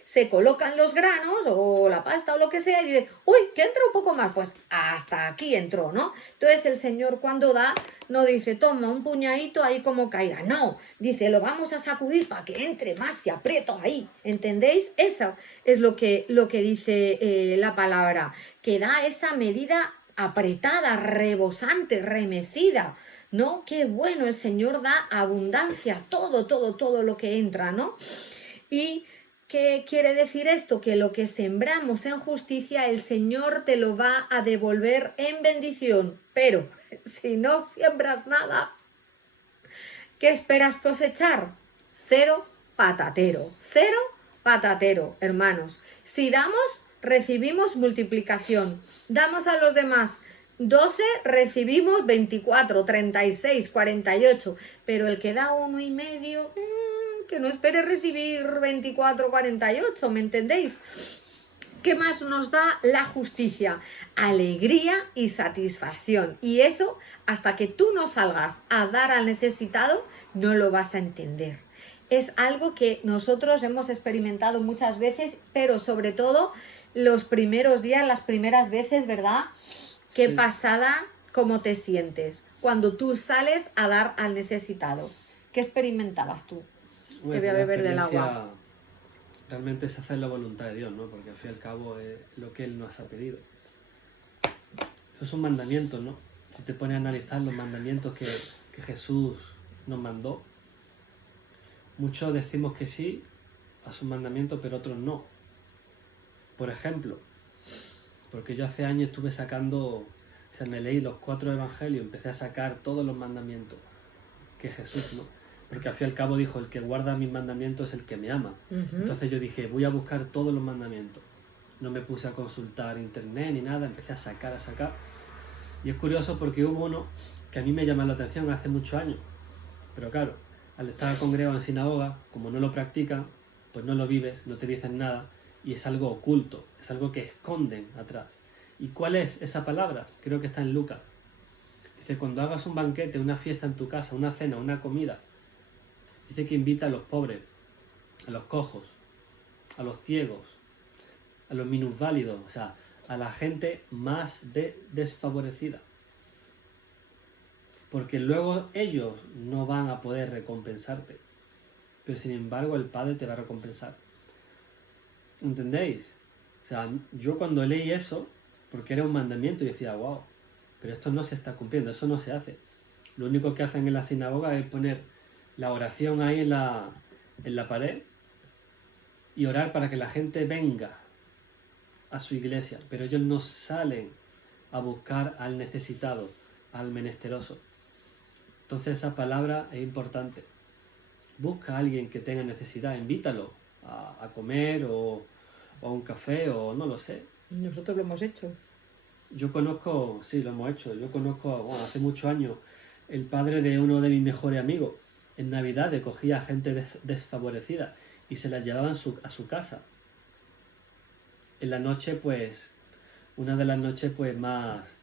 se colocan los granos o la pasta o lo que sea y dices, uy, que entra un poco más. Pues hasta aquí entró, ¿no? Entonces el Señor cuando da, no dice, toma un puñadito ahí como caiga. No, dice, lo vamos a sacudir para que entre más y aprieto ahí. ¿Entendéis? Eso es lo que dice la palabra, que da esa medida apretada, rebosante, remecida, ¿no? Qué bueno, el Señor da abundancia, todo lo que entra, ¿no? Y ¿qué quiere decir esto? Que lo que sembramos en justicia, el Señor te lo va a devolver en bendición. Pero si no siembras nada, ¿qué esperas cosechar? Cero patatero. Cero patatero, hermanos. Si damos, recibimos multiplicación. Damos a los demás 12, recibimos 24, 36, 48. Pero el que da 1,5, que no espere recibir 24, 48, ¿me entendéis? ¿Qué más nos da la justicia? Alegría y satisfacción. Y eso, hasta que tú no salgas a dar al necesitado, no lo vas a entender. Es algo que nosotros hemos experimentado muchas veces, pero sobre todo los primeros días, las primeras veces, ¿verdad? Qué pasada, cómo te sientes cuando tú sales a dar al necesitado. ¿Qué experimentabas tú? Te voy a beber del agua. Realmente es hacer la voluntad de Dios, ¿no? Porque al fin y al cabo es lo que Él nos ha pedido. Eso es un mandamiento, ¿no? Si te pones a analizar los mandamientos que Jesús nos mandó, muchos decimos que sí a sus mandamientos, pero otros no. Por ejemplo, porque yo hace años estuve sacando, o sea, me leí los 4 evangelios, empecé a sacar todos los mandamientos que Jesús, ¿no? Porque al fin y al cabo dijo, el que guarda mis mandamientos es el que me ama. Entonces yo dije, voy a buscar todos los mandamientos. No me puse a consultar internet ni nada, empecé a sacar. Y es curioso porque hubo uno que a mí me llamó la atención hace muchos años. Pero claro, al estar congregado en sinagoga, como no lo practican, pues no lo vives, no te dicen nada, y es algo oculto, es algo que esconden atrás. ¿Y cuál es esa palabra? Creo que está en Lucas. Dice, cuando hagas un banquete, una fiesta en tu casa, una cena, una comida, dice que invita a los pobres, a los cojos, a los ciegos, a los minusválidos, o sea, a la gente más desfavorecida. Porque luego ellos no van a poder recompensarte, pero sin embargo el Padre te va a recompensar. ¿Entendéis? O sea, yo cuando leí eso, porque era un mandamiento, yo decía, wow, pero esto no se está cumpliendo, eso no se hace. Lo único que hacen en la sinagoga es poner la oración ahí en en la pared y orar para que la gente venga a su iglesia, pero ellos no salen a buscar al necesitado, al menesteroso. Entonces esa palabra es importante. Busca a alguien que tenga necesidad, invítalo a comer o a un café o no lo sé. Nosotros lo hemos hecho. Yo conozco, sí, lo hemos hecho, yo conozco, bueno, hace muchos años, el padre de uno de mis mejores amigos. En Navidad cogía a gente desfavorecida y se la llevaban a su casa. En la noche, pues, una de las noches pues más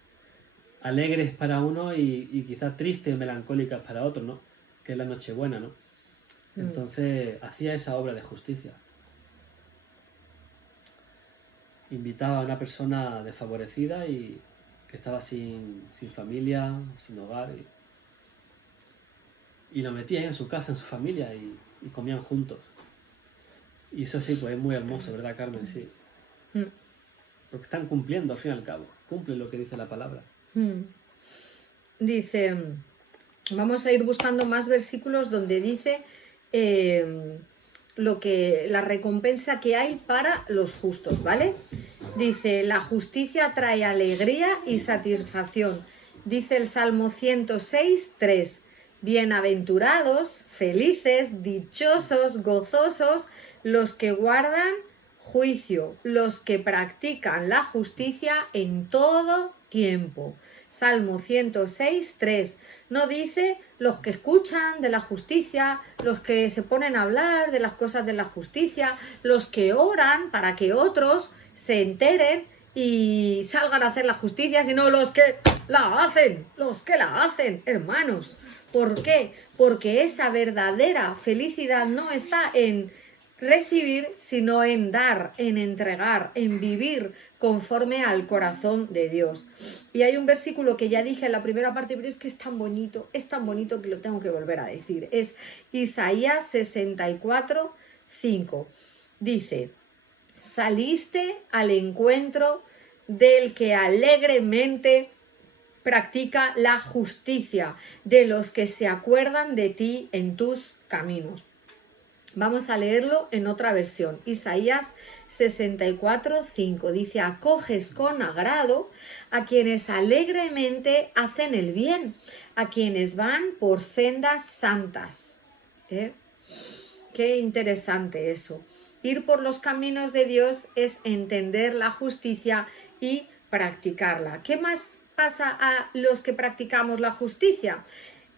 alegres para uno y quizás tristes y melancólicas para otro, ¿no? Que es la Nochebuena, ¿no? Entonces hacía esa obra de justicia. Invitaba a una persona desfavorecida y que estaba sin familia, sin hogar y lo metía ahí en su casa, en su familia y comían juntos. Y eso sí, pues es muy hermoso, ¿verdad, Carmen? Sí. Porque están cumpliendo al fin y al cabo. Cumplen lo que dice la palabra. Dice, vamos a ir buscando más versículos donde dice la recompensa que hay para los justos, ¿vale? Dice, la justicia trae alegría y satisfacción. Dice el Salmo 106, 3. Bienaventurados, felices, dichosos, gozosos, los que guardan juicio, los que practican la justicia en todo tiempo. Salmo 106, 3. No dice los que escuchan de la justicia, los que se ponen a hablar de las cosas de la justicia, los que oran para que otros se enteren y salgan a hacer la justicia, sino los que la hacen, hermanos. ¿Por qué? Porque esa verdadera felicidad no está en recibir, sino en dar, en entregar, en vivir conforme al corazón de Dios. Y hay un versículo que ya dije en la primera parte, pero es que es tan bonito que lo tengo que volver a decir. Es Isaías 64, 5. Dice, saliste al encuentro del que alegremente practica la justicia, de los que se acuerdan de ti en tus caminos. Vamos a leerlo en otra versión. Isaías 64, 5. Dice, acoges con agrado a quienes alegremente hacen el bien, a quienes van por sendas santas. Qué interesante eso. Ir por los caminos de Dios es entender la justicia y practicarla. ¿Qué más pasa a los que practicamos la justicia?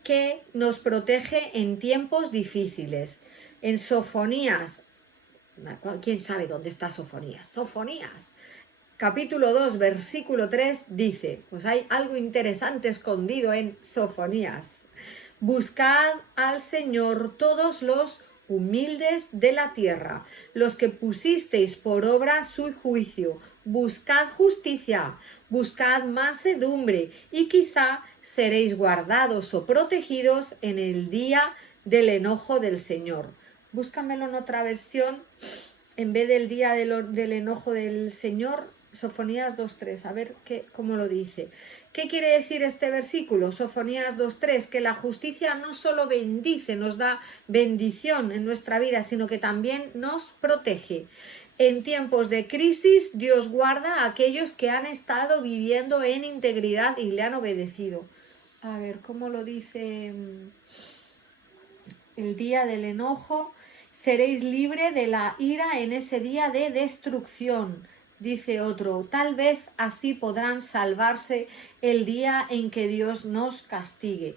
Que nos protege en tiempos difíciles. En Sofonías, ¿quién sabe dónde está Sofonías? Sofonías, capítulo 2, versículo 3 dice, pues hay algo interesante escondido en Sofonías. Buscad al Señor todos los humildes de la tierra, los que pusisteis por obra su juicio. Buscad justicia, buscad mansedumbre y quizá seréis guardados o protegidos en el día del enojo del Señor. Búscamelo en otra versión, en vez del día del enojo del Señor, Sofonías 2.3, a ver cómo lo dice. ¿Qué quiere decir este versículo? Sofonías 2.3, que la justicia no solo bendice, nos da bendición en nuestra vida, sino que también nos protege. En tiempos de crisis, Dios guarda a aquellos que han estado viviendo en integridad y le han obedecido. A ver, ¿cómo lo dice? El día del enojo, seréis libre de la ira en ese día de destrucción. Dice otro, tal vez así podrán salvarse el día en que Dios nos castigue.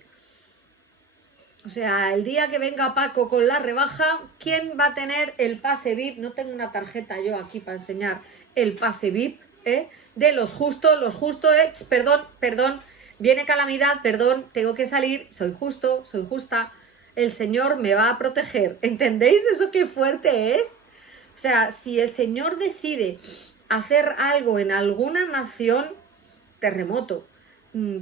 O sea, el día que venga Paco con la rebaja, ¿quién va a tener el pase VIP? No tengo una tarjeta yo aquí para enseñar el pase VIP, de los justos, perdón, viene calamidad, perdón, tengo que salir, soy justo, soy justa, el Señor me va a proteger. ¿Entendéis eso qué fuerte es? O sea, si el Señor decide hacer algo en alguna nación, terremoto,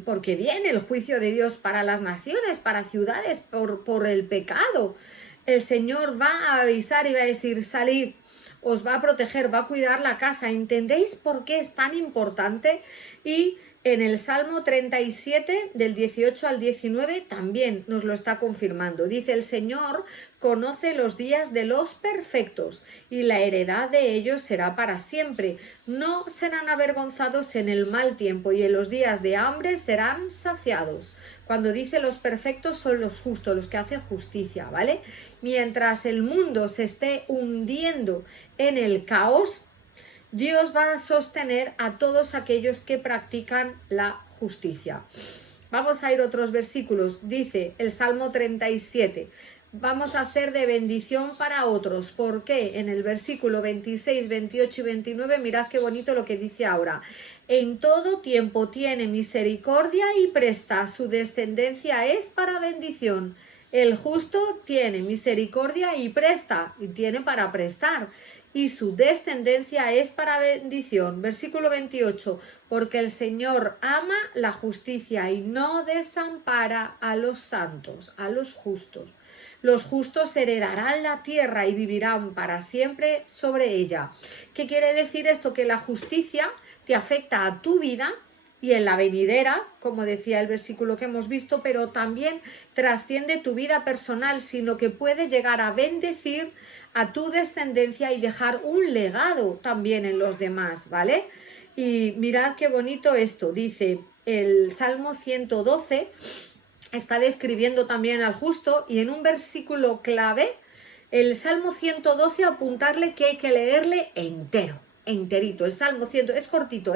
porque viene el juicio de Dios para las naciones, para ciudades, por el pecado. El Señor va a avisar y va a decir, salid, os va a proteger, va a cuidar la casa. ¿Entendéis por qué es tan importante? Y En el Salmo 37, del 18 al 19, también nos lo está confirmando. Dice: el Señor conoce los días de los perfectos, y la heredad de ellos será para siempre. No serán avergonzados en el mal tiempo, y en los días de hambre serán saciados. Cuando dice los perfectos, son los justos, los que hacen justicia, ¿vale? Mientras el mundo se esté hundiendo en el caos, Dios va a sostener a todos aquellos que practican la justicia. Vamos a ir a otros versículos. Dice el Salmo 37: vamos a ser de bendición para otros. ¿Por qué? En el versículo 26, 28 y 29, mirad qué bonito lo que dice ahora. En todo tiempo tiene misericordia y presta, su descendencia es para bendición. El justo tiene misericordia y presta, y tiene para prestar, y su descendencia es para bendición. Versículo 28, porque el Señor ama la justicia y no desampara a los santos, a los justos. Los justos heredarán la tierra y vivirán para siempre sobre ella. ¿Qué quiere decir esto? Que la justicia te afecta a tu vida y en la venidera, como decía el versículo que hemos visto, pero también trasciende tu vida personal, sino que puede llegar a bendecir a tu descendencia y dejar un legado también en los demás, ¿vale? Y mirad qué bonito esto, dice el Salmo 112, está describiendo también al justo, y en un versículo clave, el Salmo 112, apuntarle que hay que leerle entero, enterito. El Salmo 100 es cortito,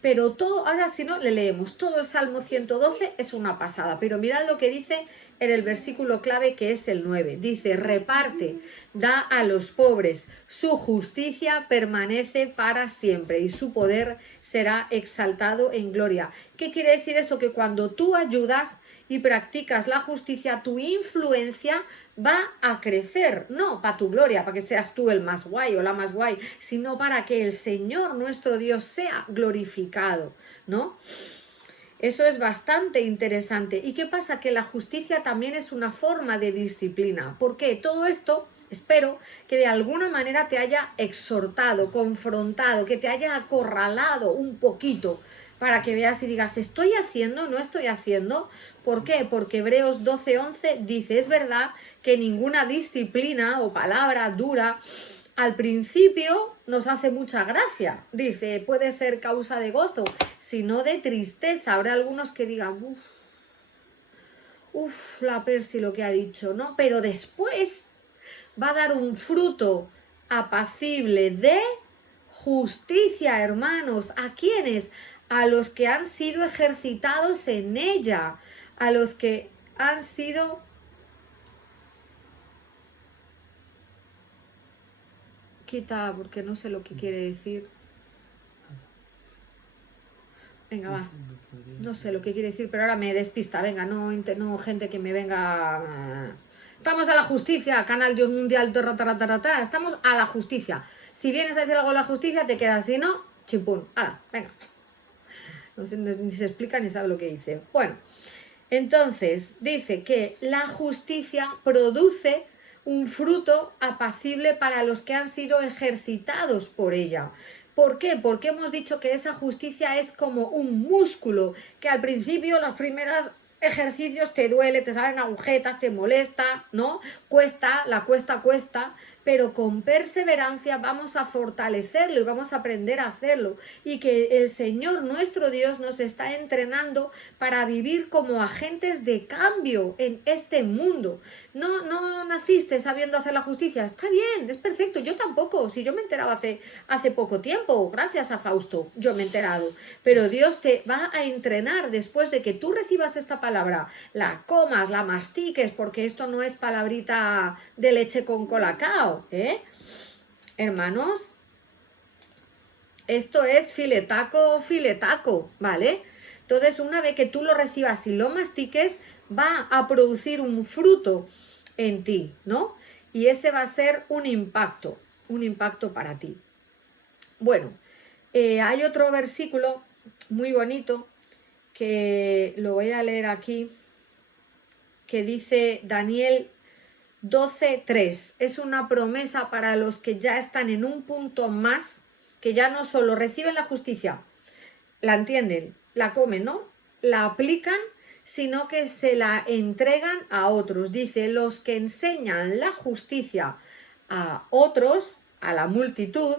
pero todo, ahora si no, le leemos todo el Salmo 112, es una pasada. Pero mirad lo que dice en el versículo clave, que es el 9. Dice: reparte, da a los pobres, su justicia permanece para siempre y su poder será exaltado en gloria. ¿Qué quiere decir esto? Que cuando tú ayudas y practicas la justicia, tu influencia va a crecer, no para tu gloria, para que seas tú el más guay o la más guay, sino para que el Señor nuestro Dios sea glorificado, ¿no? Eso es bastante interesante. ¿Y qué pasa? Que la justicia también es una forma de disciplina. ¿Por qué? Todo esto, espero que de alguna manera te haya exhortado, confrontado, que te haya acorralado un poquito, para que veas y digas: ¿estoy haciendo? ¿No estoy haciendo? ¿Por qué? Porque Hebreos 12:11 dice: es verdad que ninguna disciplina o palabra dura al principio nos hace mucha gracia. Dice, puede ser causa de gozo, sino de tristeza. Habrá algunos que digan: la Persi lo que ha dicho, ¿no? Pero después va a dar un fruto apacible de justicia, hermanos. ¿A quiénes? A los que han sido ejercitados en ella, a los que han sido... Quita, porque no sé lo que quiere decir. Venga, va. No sé lo que quiere decir, pero ahora me despista. Venga, no gente que me venga... Estamos a la justicia, canal Dios Mundial, estamos a la justicia. Si vienes a decir algo a la justicia, te quedas, si no, chimpún. Ahora, venga. No sé, ni se explica ni sabe lo que dice. Bueno, entonces dice que la justicia produce un fruto apacible para los que han sido ejercitados por ella. ¿Por qué? Porque hemos dicho que esa justicia es como un músculo, que al principio, los primeros ejercicios te duele, te salen agujetas, te molesta, ¿no? Cuesta, pero con perseverancia vamos a fortalecerlo y vamos a aprender a hacerlo. Y que el Señor nuestro Dios nos está entrenando para vivir como agentes de cambio en este mundo. No naciste sabiendo hacer la justicia, está bien, es perfecto, yo tampoco, si yo me he enterado hace poco tiempo, gracias a Fausto, yo me he enterado, pero Dios te va a entrenar después de que tú recibas esta palabra, la comas, la mastiques, porque esto no es palabrita de leche con colacao, hermanos, esto es filetaco, ¿vale? Entonces, una vez que tú lo recibas y lo mastiques, va a producir un fruto en ti, ¿no? Y ese va a ser un impacto para ti. Bueno, hay otro versículo muy bonito que lo voy a leer aquí, que dice Daniel 12:3. Es una promesa para los que ya están en un punto más, que ya no solo reciben la justicia, la entienden, la comen, ¿no? La aplican, sino que se la entregan a otros. Dice, los que enseñan la justicia a otros, a la multitud,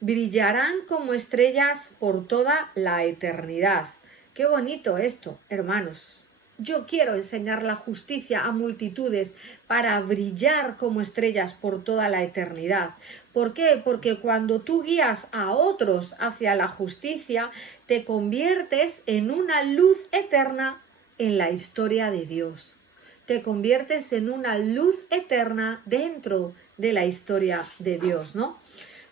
brillarán como estrellas por toda la eternidad. Qué bonito esto, hermanos. Yo quiero enseñar la justicia a multitudes para brillar como estrellas por toda la eternidad. ¿Por qué? Porque cuando tú guías a otros hacia la justicia, te conviertes en una luz eterna en la historia de Dios. Te conviertes en una luz eterna dentro de la historia de Dios, ¿no?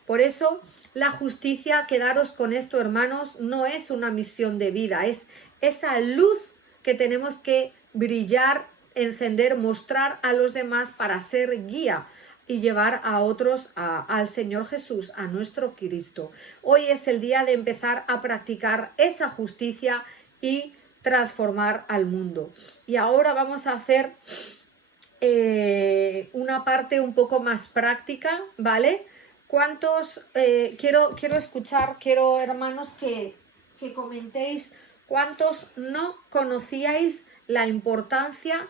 Por eso la justicia, quedaros con esto, hermanos, no es una misión de vida, es esa luz que tenemos que brillar, encender, mostrar a los demás para ser guía y llevar a otros al Señor Jesús, a nuestro Cristo. Hoy es el día de empezar a practicar esa justicia y transformar al mundo. Y ahora vamos a hacer una parte un poco más práctica, ¿vale? ¿Cuántos, quiero escuchar, quiero hermanos que comentéis cuántos no conocíais la importancia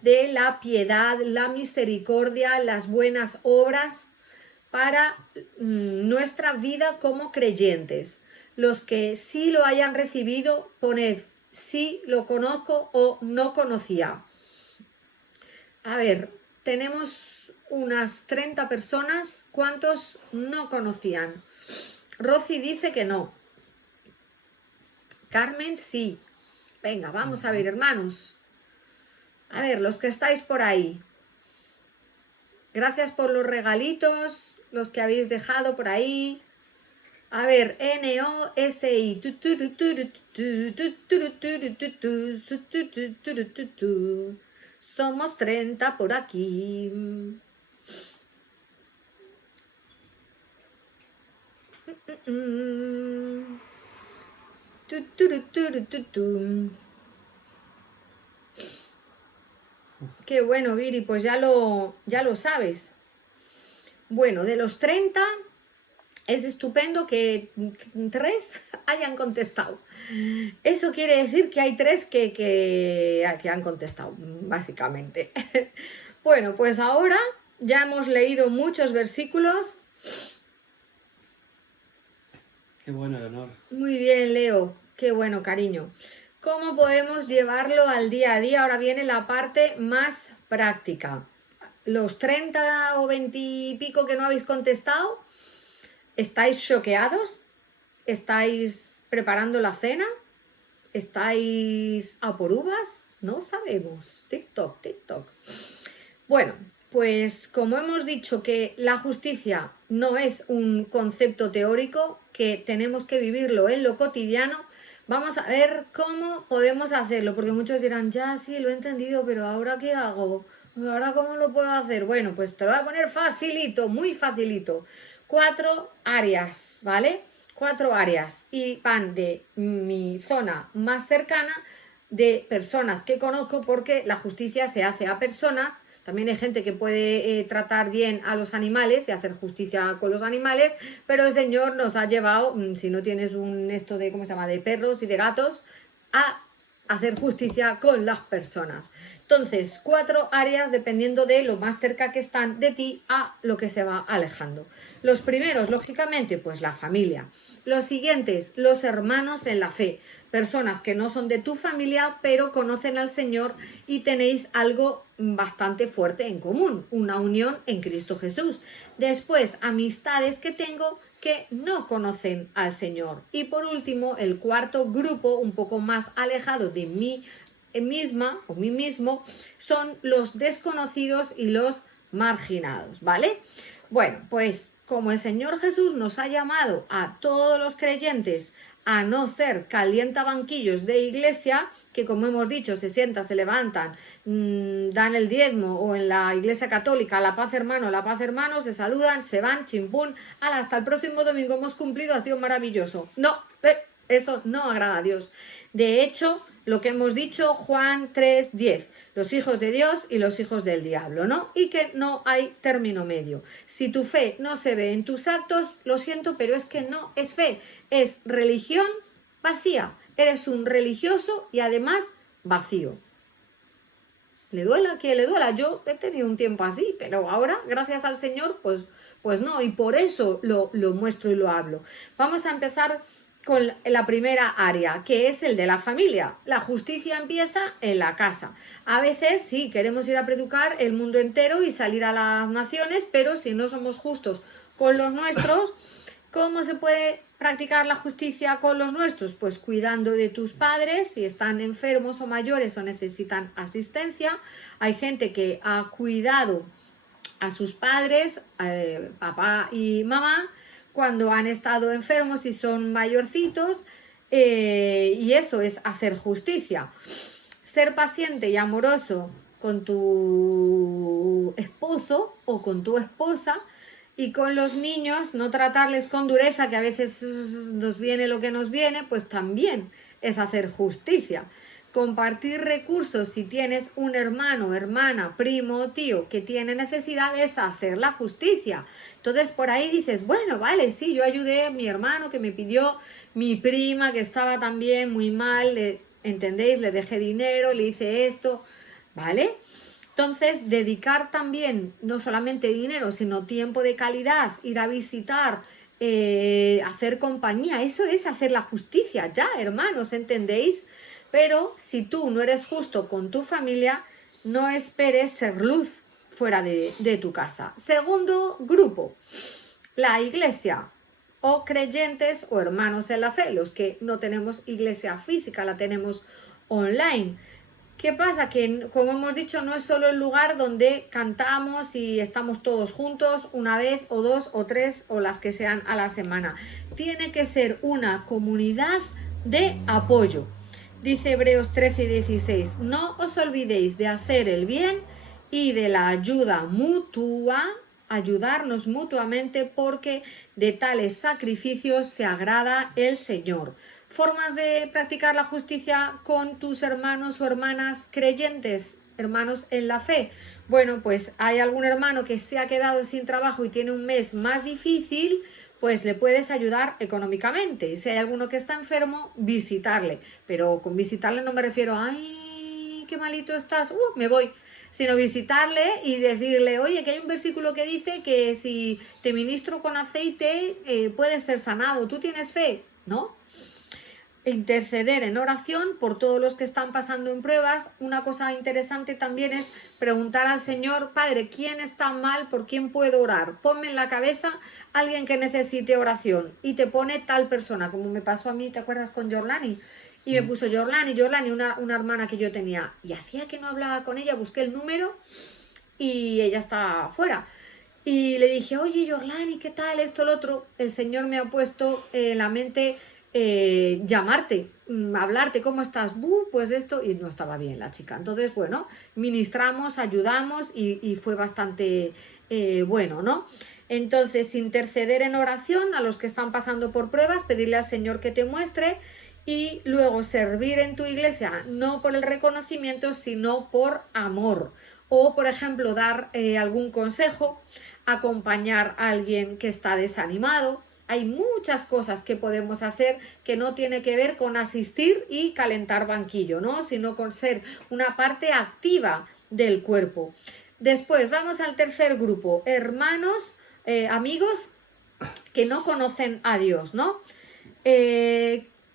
de la piedad, la misericordia, las buenas obras para nuestra vida como creyentes? Los que sí lo hayan recibido, poned sí lo conozco o no conocía. A ver, tenemos unas 30 personas. ¿Cuántos no conocían? Rosy dice que no. Carmen sí. Venga, vamos a ver, hermanos. A ver, los que estáis por ahí. Gracias por los regalitos, los que habéis dejado por ahí. A ver, NOSI. Somos 30 por aquí. Qué bueno, Viri, pues ya lo sabes. Bueno, de los 30 es estupendo que 3 hayan contestado. Eso quiere decir que hay 3 que han contestado, básicamente. Bueno, pues ahora ya hemos leído muchos versículos. Qué bueno, Leonor. Muy bien, Leo. Qué bueno, cariño. ¿Cómo podemos llevarlo al día a día? Ahora viene la parte más práctica. Los 30 o 20 y pico que no habéis contestado, ¿estáis choqueados? ¿Estáis preparando la cena? ¿Estáis a por uvas? No sabemos. TikTok. Bueno, pues como hemos dicho que la justicia no es un concepto teórico, que tenemos que vivirlo en lo cotidiano, vamos a ver cómo podemos hacerlo, porque muchos dirán, ya sí, lo he entendido, pero ¿ahora qué hago? ¿Ahora cómo lo puedo hacer? Bueno, pues te lo voy a poner facilito, muy facilito. 4 áreas, ¿vale? 4 áreas y van de mi zona más cercana, de personas que conozco, porque la justicia se hace a personas. También hay gente que puede tratar bien a los animales y hacer justicia con los animales, pero el Señor nos ha llevado, si no tienes esto de, ¿cómo se llama?, de perros y de gatos, a hacer justicia con las personas. Entonces, 4 áreas dependiendo de lo más cerca que están de ti a lo que se va alejando. Los primeros, lógicamente, pues la familia. Los siguientes, los hermanos en la fe. Personas que no son de tu familia, pero conocen al Señor y tenéis algo bastante fuerte en común, una unión en Cristo Jesús. Después, amistades que tengo que no conocen al Señor. Y por último, el cuarto grupo, un poco más alejado de mí misma o mí mismo, son los desconocidos y los marginados, ¿vale? Bueno, pues como el Señor Jesús nos ha llamado a todos los creyentes a no ser calientabanquillos de iglesia, que como hemos dicho, se sientan, se levantan, dan el diezmo, o en la iglesia católica, la paz hermano, se saludan, se van, chimpún, hasta el próximo domingo hemos cumplido, ha sido maravilloso. No, eso no agrada a Dios. De hecho, lo que hemos dicho, Juan 3:10, los hijos de Dios y los hijos del diablo, ¿no? Y que no hay término medio. Si tu fe no se ve en tus actos, lo siento, pero es que no es fe, es religión vacía, Eres un religioso y además vacío. Le duela a quien le duela. Yo he tenido un tiempo así, pero ahora, gracias al Señor, pues no. Y por eso lo muestro y lo hablo. Vamos a empezar con la primera área, que es el de la familia. La justicia empieza en la casa. A veces sí, queremos ir a predicar el mundo entero y salir a las naciones, pero si no somos justos con los nuestros, ¿cómo se puede practicar la justicia con los nuestros? Pues cuidando de tus padres, si están enfermos o mayores o necesitan asistencia. Hay gente que ha cuidado a sus padres, papá y mamá, cuando han estado enfermos y son mayorcitos, y eso es hacer justicia. Ser paciente y amoroso con tu esposo o con tu esposa, y con los niños no tratarles con dureza, que a veces nos viene lo que nos viene, pues también es hacer justicia. Compartir recursos, si tienes un hermano, hermana, primo o tío que tiene necesidad, es hacer la justicia. Entonces por ahí dices, bueno, vale, sí, yo ayudé a mi hermano que me pidió, mi prima que estaba también muy mal, ¿entendéis? Le dejé dinero, le hice esto, ¿vale? Entonces, dedicar también no solamente dinero, sino tiempo de calidad, ir a visitar, hacer compañía, eso es hacer la justicia, ya, hermanos, ¿entendéis? Pero si tú no eres justo con tu familia, no esperes ser luz fuera de tu casa. Segundo grupo, la iglesia, o creyentes o hermanos en la fe, los que no tenemos iglesia física, la tenemos online. ¿Qué pasa? Que, como hemos dicho, no es solo el lugar donde cantamos y estamos todos juntos una vez o dos o tres o las que sean a la semana. Tiene que ser una comunidad de apoyo. Dice Hebreos 13 y 16, no os olvidéis de hacer el bien y de la ayuda mutua, ayudarnos mutuamente, porque de tales sacrificios se agrada el Señor. Formas de practicar la justicia con tus hermanos o hermanas creyentes, hermanos en la fe. Bueno, pues hay algún hermano que se ha quedado sin trabajo y tiene un mes más difícil, pues le puedes ayudar económicamente. Y si hay alguno que está enfermo, visitarle. Pero con visitarle no me refiero a, ay, qué malito estás, me voy. Sino visitarle y decirle, oye, que hay un versículo que dice que si te ministro con aceite, puedes ser sanado. ¿Tú tienes fe? ¿No? Interceder en oración por todos los que están pasando en pruebas. Una cosa interesante también es preguntar al Señor, Padre, ¿quién está mal? ¿Por quién puedo orar? Ponme en la cabeza alguien que necesite oración y te pone tal persona, como me pasó a mí, ¿te acuerdas con Jorlani? Y me puso Jorlani, una hermana que yo tenía, y hacía que no hablaba con ella, busqué el número y ella está fuera. Y le dije, oye, Jorlani, ¿qué tal? Esto, lo otro. El Señor me ha puesto en la mente llamarte, hablarte, ¿cómo estás? Pues esto, y no estaba bien la chica. Entonces, bueno, ministramos, ayudamos y fue bastante bueno, ¿no? Entonces, interceder en oración a los que están pasando por pruebas, pedirle al Señor que te muestre, y luego servir en tu iglesia, no por el reconocimiento, sino por amor. O, por ejemplo, dar algún consejo, acompañar a alguien que está desanimado. Hay muchas cosas que podemos hacer que no tiene que ver con asistir y calentar banquillo, ¿no? Sino con ser una parte activa del cuerpo. Después vamos al tercer grupo, hermanos, amigos que no conocen a Dios, ¿no?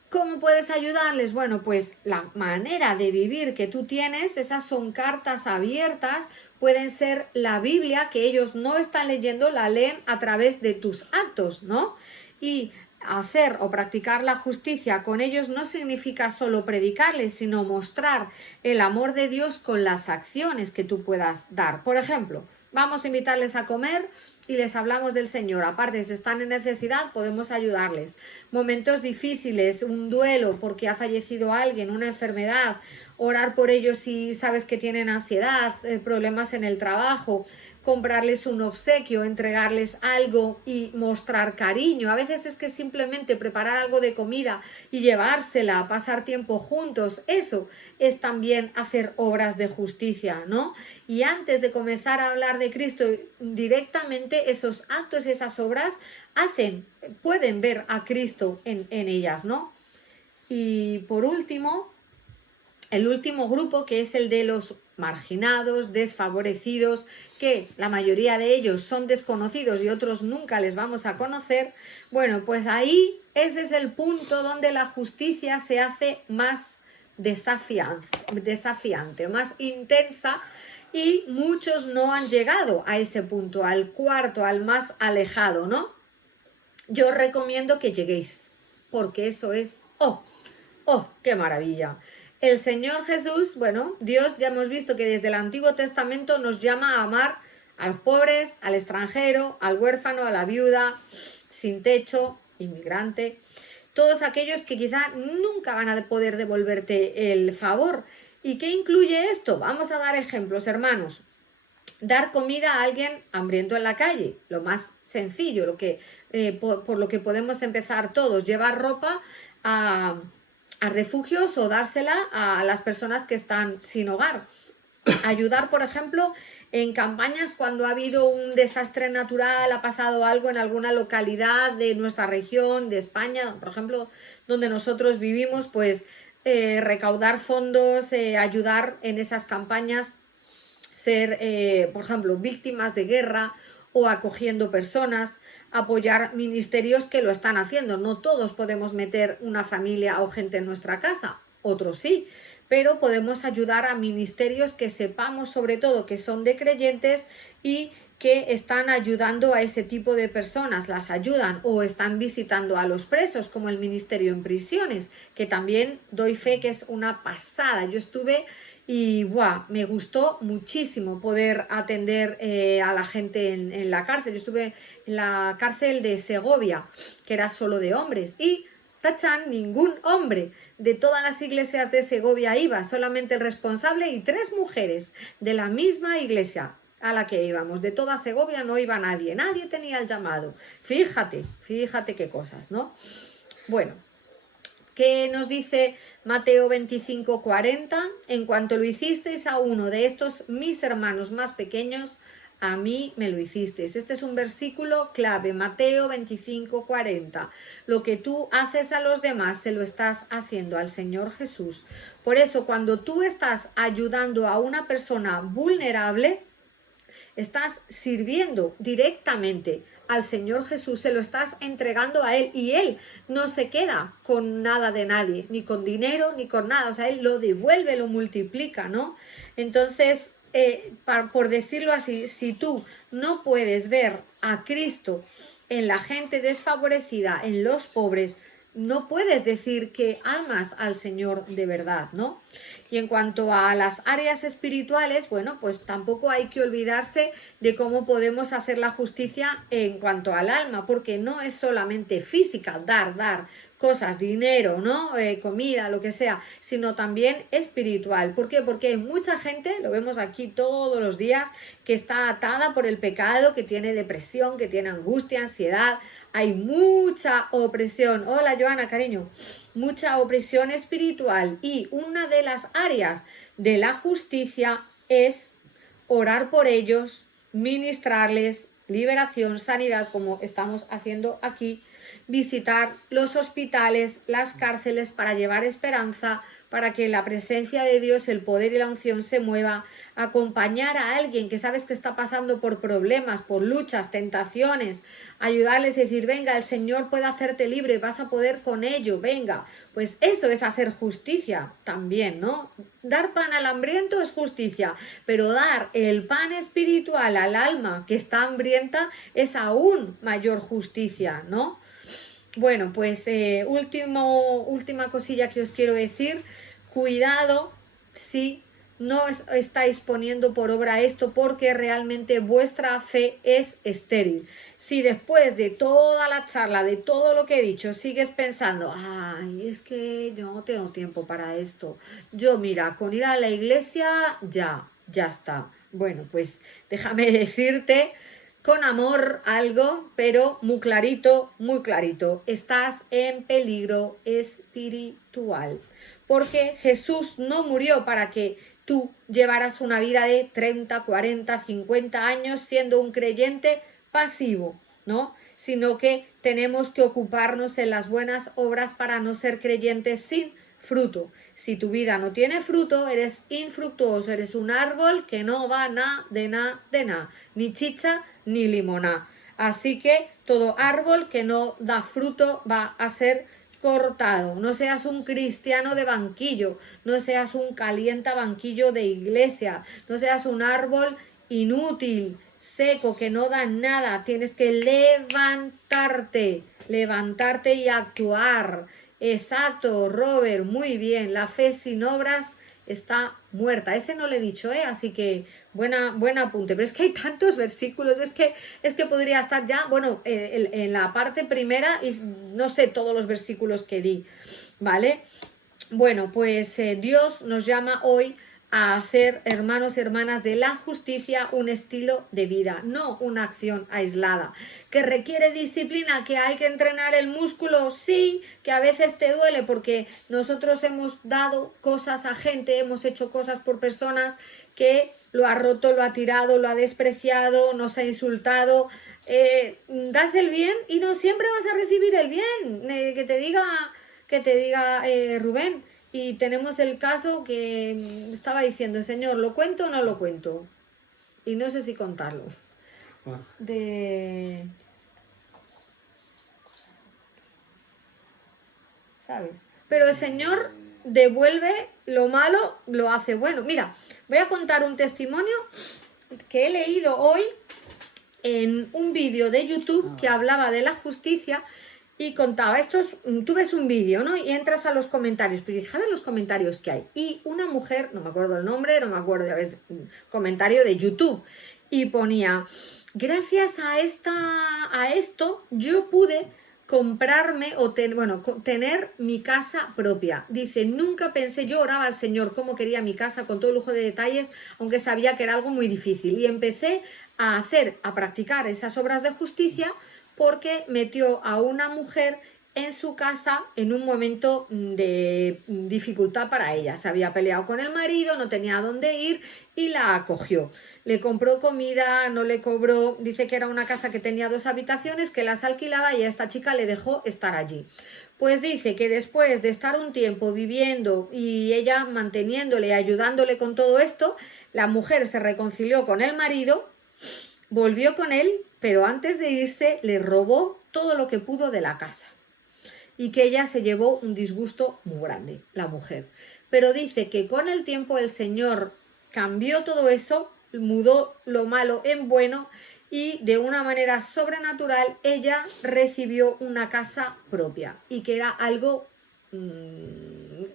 ¿Cómo puedes ayudarles? Bueno, pues la manera de vivir que tú tienes, esas son cartas abiertas, pueden ser la Biblia, que ellos no están leyendo, la leen a través de tus actos, ¿no? Y hacer o practicar la justicia con ellos no significa solo predicarles, sino mostrar el amor de Dios con las acciones que tú puedas dar. Por ejemplo, vamos a invitarles a comer y les hablamos del Señor. Aparte, si están en necesidad, podemos ayudarles. Momentos difíciles, un duelo porque ha fallecido alguien, una enfermedad, orar por ellos si sabes que tienen ansiedad, problemas en el trabajo, comprarles un obsequio, entregarles algo y mostrar cariño. A veces es que simplemente preparar algo de comida y llevársela, pasar tiempo juntos, eso es también hacer obras de justicia, ¿no? Y antes de comenzar a hablar de Cristo directamente, esos actos, esas obras pueden ver a Cristo en ellas, ¿no? Y por último, el último grupo, que es el de los marginados, desfavorecidos, que la mayoría de ellos son desconocidos y otros nunca les vamos a conocer, bueno, pues ahí ese es el punto donde la justicia se hace más desafiante, más intensa, y muchos no han llegado a ese punto, al cuarto, al más alejado, ¿no? Yo os recomiendo que lleguéis, porque eso es, ¡oh, qué maravilla! El Señor Jesús, bueno, Dios ya hemos visto que desde el Antiguo Testamento nos llama a amar a los pobres, al extranjero, al huérfano, a la viuda, sin techo, inmigrante, todos aquellos que quizá nunca van a poder devolverte el favor. ¿Y qué incluye esto? Vamos a dar ejemplos, hermanos. Dar comida a alguien hambriento en la calle, lo más sencillo, lo que, por lo que podemos empezar todos. Llevar ropa a refugios o dársela a las personas que están sin hogar. Ayudar, por ejemplo, en campañas cuando ha habido un desastre natural, ha pasado algo en alguna localidad de nuestra región, de España, por ejemplo, donde nosotros vivimos, pues recaudar fondos, ayudar en esas campañas, ser, por ejemplo, víctimas de guerra o acogiendo personas, apoyar ministerios que lo están haciendo. No todos podemos meter una familia o gente en nuestra casa, otros sí, pero podemos ayudar a ministerios que sepamos sobre todo que son de creyentes y que están ayudando a ese tipo de personas, las ayudan, o están visitando a los presos, como el ministerio en prisiones, que también doy fe que es una pasada. Yo estuve y me gustó muchísimo poder atender a la gente en la cárcel. Yo estuve en la cárcel de Segovia, que era solo de hombres, y tachan, ningún hombre de todas las iglesias de Segovia iba, solamente el responsable y 3 mujeres de la misma iglesia a la que íbamos. De toda Segovia no iba nadie, nadie tenía el llamado. Fíjate qué cosas, ¿no? Bueno, ¿qué nos dice Mateo 25:40? En cuanto lo hicisteis a uno de estos mis hermanos más pequeños, a mí me lo hicisteis. Este es un versículo clave, Mateo 25:40. Lo que tú haces a los demás se lo estás haciendo al Señor Jesús. Por eso, cuando tú estás ayudando a una persona vulnerable, estás sirviendo directamente al Señor Jesús, se lo estás entregando a Él, y Él no se queda con nada de nadie, ni con dinero, ni con nada, o sea, Él lo devuelve, lo multiplica, ¿no? Entonces, por decirlo así, si tú no puedes ver a Cristo en la gente desfavorecida, en los pobres, no puedes decir que amas al Señor de verdad, ¿no? Y en cuanto a las áreas espirituales, bueno, pues tampoco hay que olvidarse de cómo podemos hacer la justicia en cuanto al alma, porque no es solamente física, dar cosas, dinero, ¿no? Comida, lo que sea, sino también espiritual. ¿Por qué? Porque hay mucha gente, lo vemos aquí todos los días, que está atada por el pecado, que tiene depresión, que tiene angustia, ansiedad. Hay mucha opresión. Hola, Joana, cariño. Mucha opresión espiritual, y una de las áreas de la justicia es orar por ellos, ministrarles liberación, sanidad, como estamos haciendo aquí, visitar los hospitales, las cárceles, para llevar esperanza, para que la presencia de Dios, el poder y la unción se mueva, acompañar a alguien que sabes que está pasando por problemas, por luchas, tentaciones, ayudarles a decir, venga, el Señor puede hacerte libre, vas a poder con ello, venga. Pues eso es hacer justicia también, ¿no? Dar pan al hambriento es justicia, pero dar el pan espiritual al alma que está hambrienta es aún mayor justicia, ¿no? Bueno, pues última cosilla que os quiero decir, cuidado si no estáis poniendo por obra esto, porque realmente vuestra fe es estéril. Si después de toda la charla, de todo lo que he dicho, sigues pensando, ay, es que yo no tengo tiempo para esto, yo mira, con ir a la iglesia ya está. Bueno, pues déjame decirte con amor algo, pero muy clarito, estás en peligro espiritual, porque Jesús no murió para que tú llevaras una vida de 30, 40, 50 años siendo un creyente pasivo, ¿no? sino que tenemos que ocuparnos en las buenas obras para no ser creyentes sin fruto. Si tu vida no tiene fruto, eres infructuoso, eres un árbol que no va de nada, ni chicha ni limoná. Así que todo árbol que no da fruto va a ser cortado. No seas un cristiano de banquillo, no seas un calienta banquillo de iglesia, no seas un árbol inútil, seco, que no da nada. Tienes que levantarte y actuar. Exacto, Robert, muy bien. La fe sin obras está muerta. Ese no lo he dicho, así que buen apunte. Pero es que hay tantos versículos, es que podría estar ya, bueno, en la parte primera y no sé todos los versículos que di, ¿vale? Bueno, pues Dios nos llama hoy a hacer, hermanos y hermanas, de la justicia un estilo de vida, no una acción aislada. ¿Que requiere disciplina? ¿Que hay que entrenar el músculo? Sí, que a veces te duele porque nosotros hemos dado cosas a gente, hemos hecho cosas por personas que lo ha roto, lo ha tirado, lo ha despreciado, nos ha insultado. Das el bien y no siempre vas a recibir el bien. Que te diga Rubén. Y tenemos el caso que estaba diciendo, Señor, ¿lo cuento o no lo cuento? Y no sé si contarlo. Bueno, ¿Sabes? Pero el Señor devuelve lo malo, lo hace bueno. Mira, voy a contar un testimonio que he leído hoy en un vídeo de YouTube que hablaba de la justicia y contaba, tú ves un vídeo, ¿no? Y entras a los comentarios, pero dije, a ver los comentarios que hay. Y una mujer, no me acuerdo el nombre, no me acuerdo, ya ves, comentario de YouTube, y ponía, gracias a esto yo pude comprarme o tener mi casa propia. Dice, nunca pensé, yo oraba al Señor cómo quería mi casa con todo lujo de detalles, aunque sabía que era algo muy difícil. Y empecé a practicar esas obras de justicia porque metió a una mujer en su casa en un momento de dificultad para ella. Se había peleado con el marido, no tenía a dónde ir y la acogió. Le compró comida, no le cobró, dice que era una casa que tenía 2 habitaciones, que las alquilaba y a esta chica le dejó estar allí. Pues dice que después de estar un tiempo viviendo y ella manteniéndole y ayudándole con todo esto, la mujer se reconcilió con el marido, volvió con él, pero antes de irse le robó todo lo que pudo de la casa. Y que ella se llevó un disgusto muy grande, la mujer. Pero dice que con el tiempo el Señor cambió todo eso, mudó lo malo en bueno y de una manera sobrenatural ella recibió una casa propia y que era algo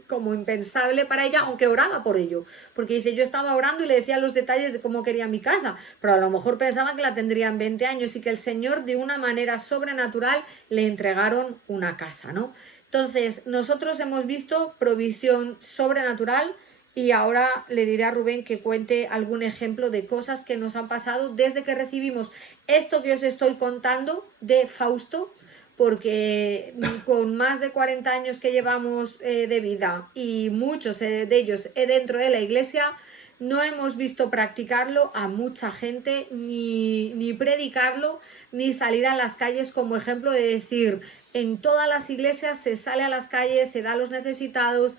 como impensable para ella, aunque oraba por ello, porque dice, yo estaba orando y le decía los detalles de cómo quería mi casa, pero a lo mejor pensaba que la tendría en 20 años y que el Señor de una manera sobrenatural le entregaron una casa, ¿no? Entonces, nosotros hemos visto provisión sobrenatural y ahora le diré a Rubén que cuente algún ejemplo de cosas que nos han pasado desde que recibimos esto que os estoy contando de Fausto, porque con más de 40 años que llevamos de vida y muchos de ellos dentro de la iglesia, no hemos visto practicarlo a mucha gente, ni predicarlo, ni salir a las calles como ejemplo de decir, en todas las iglesias se sale a las calles, se da a los necesitados,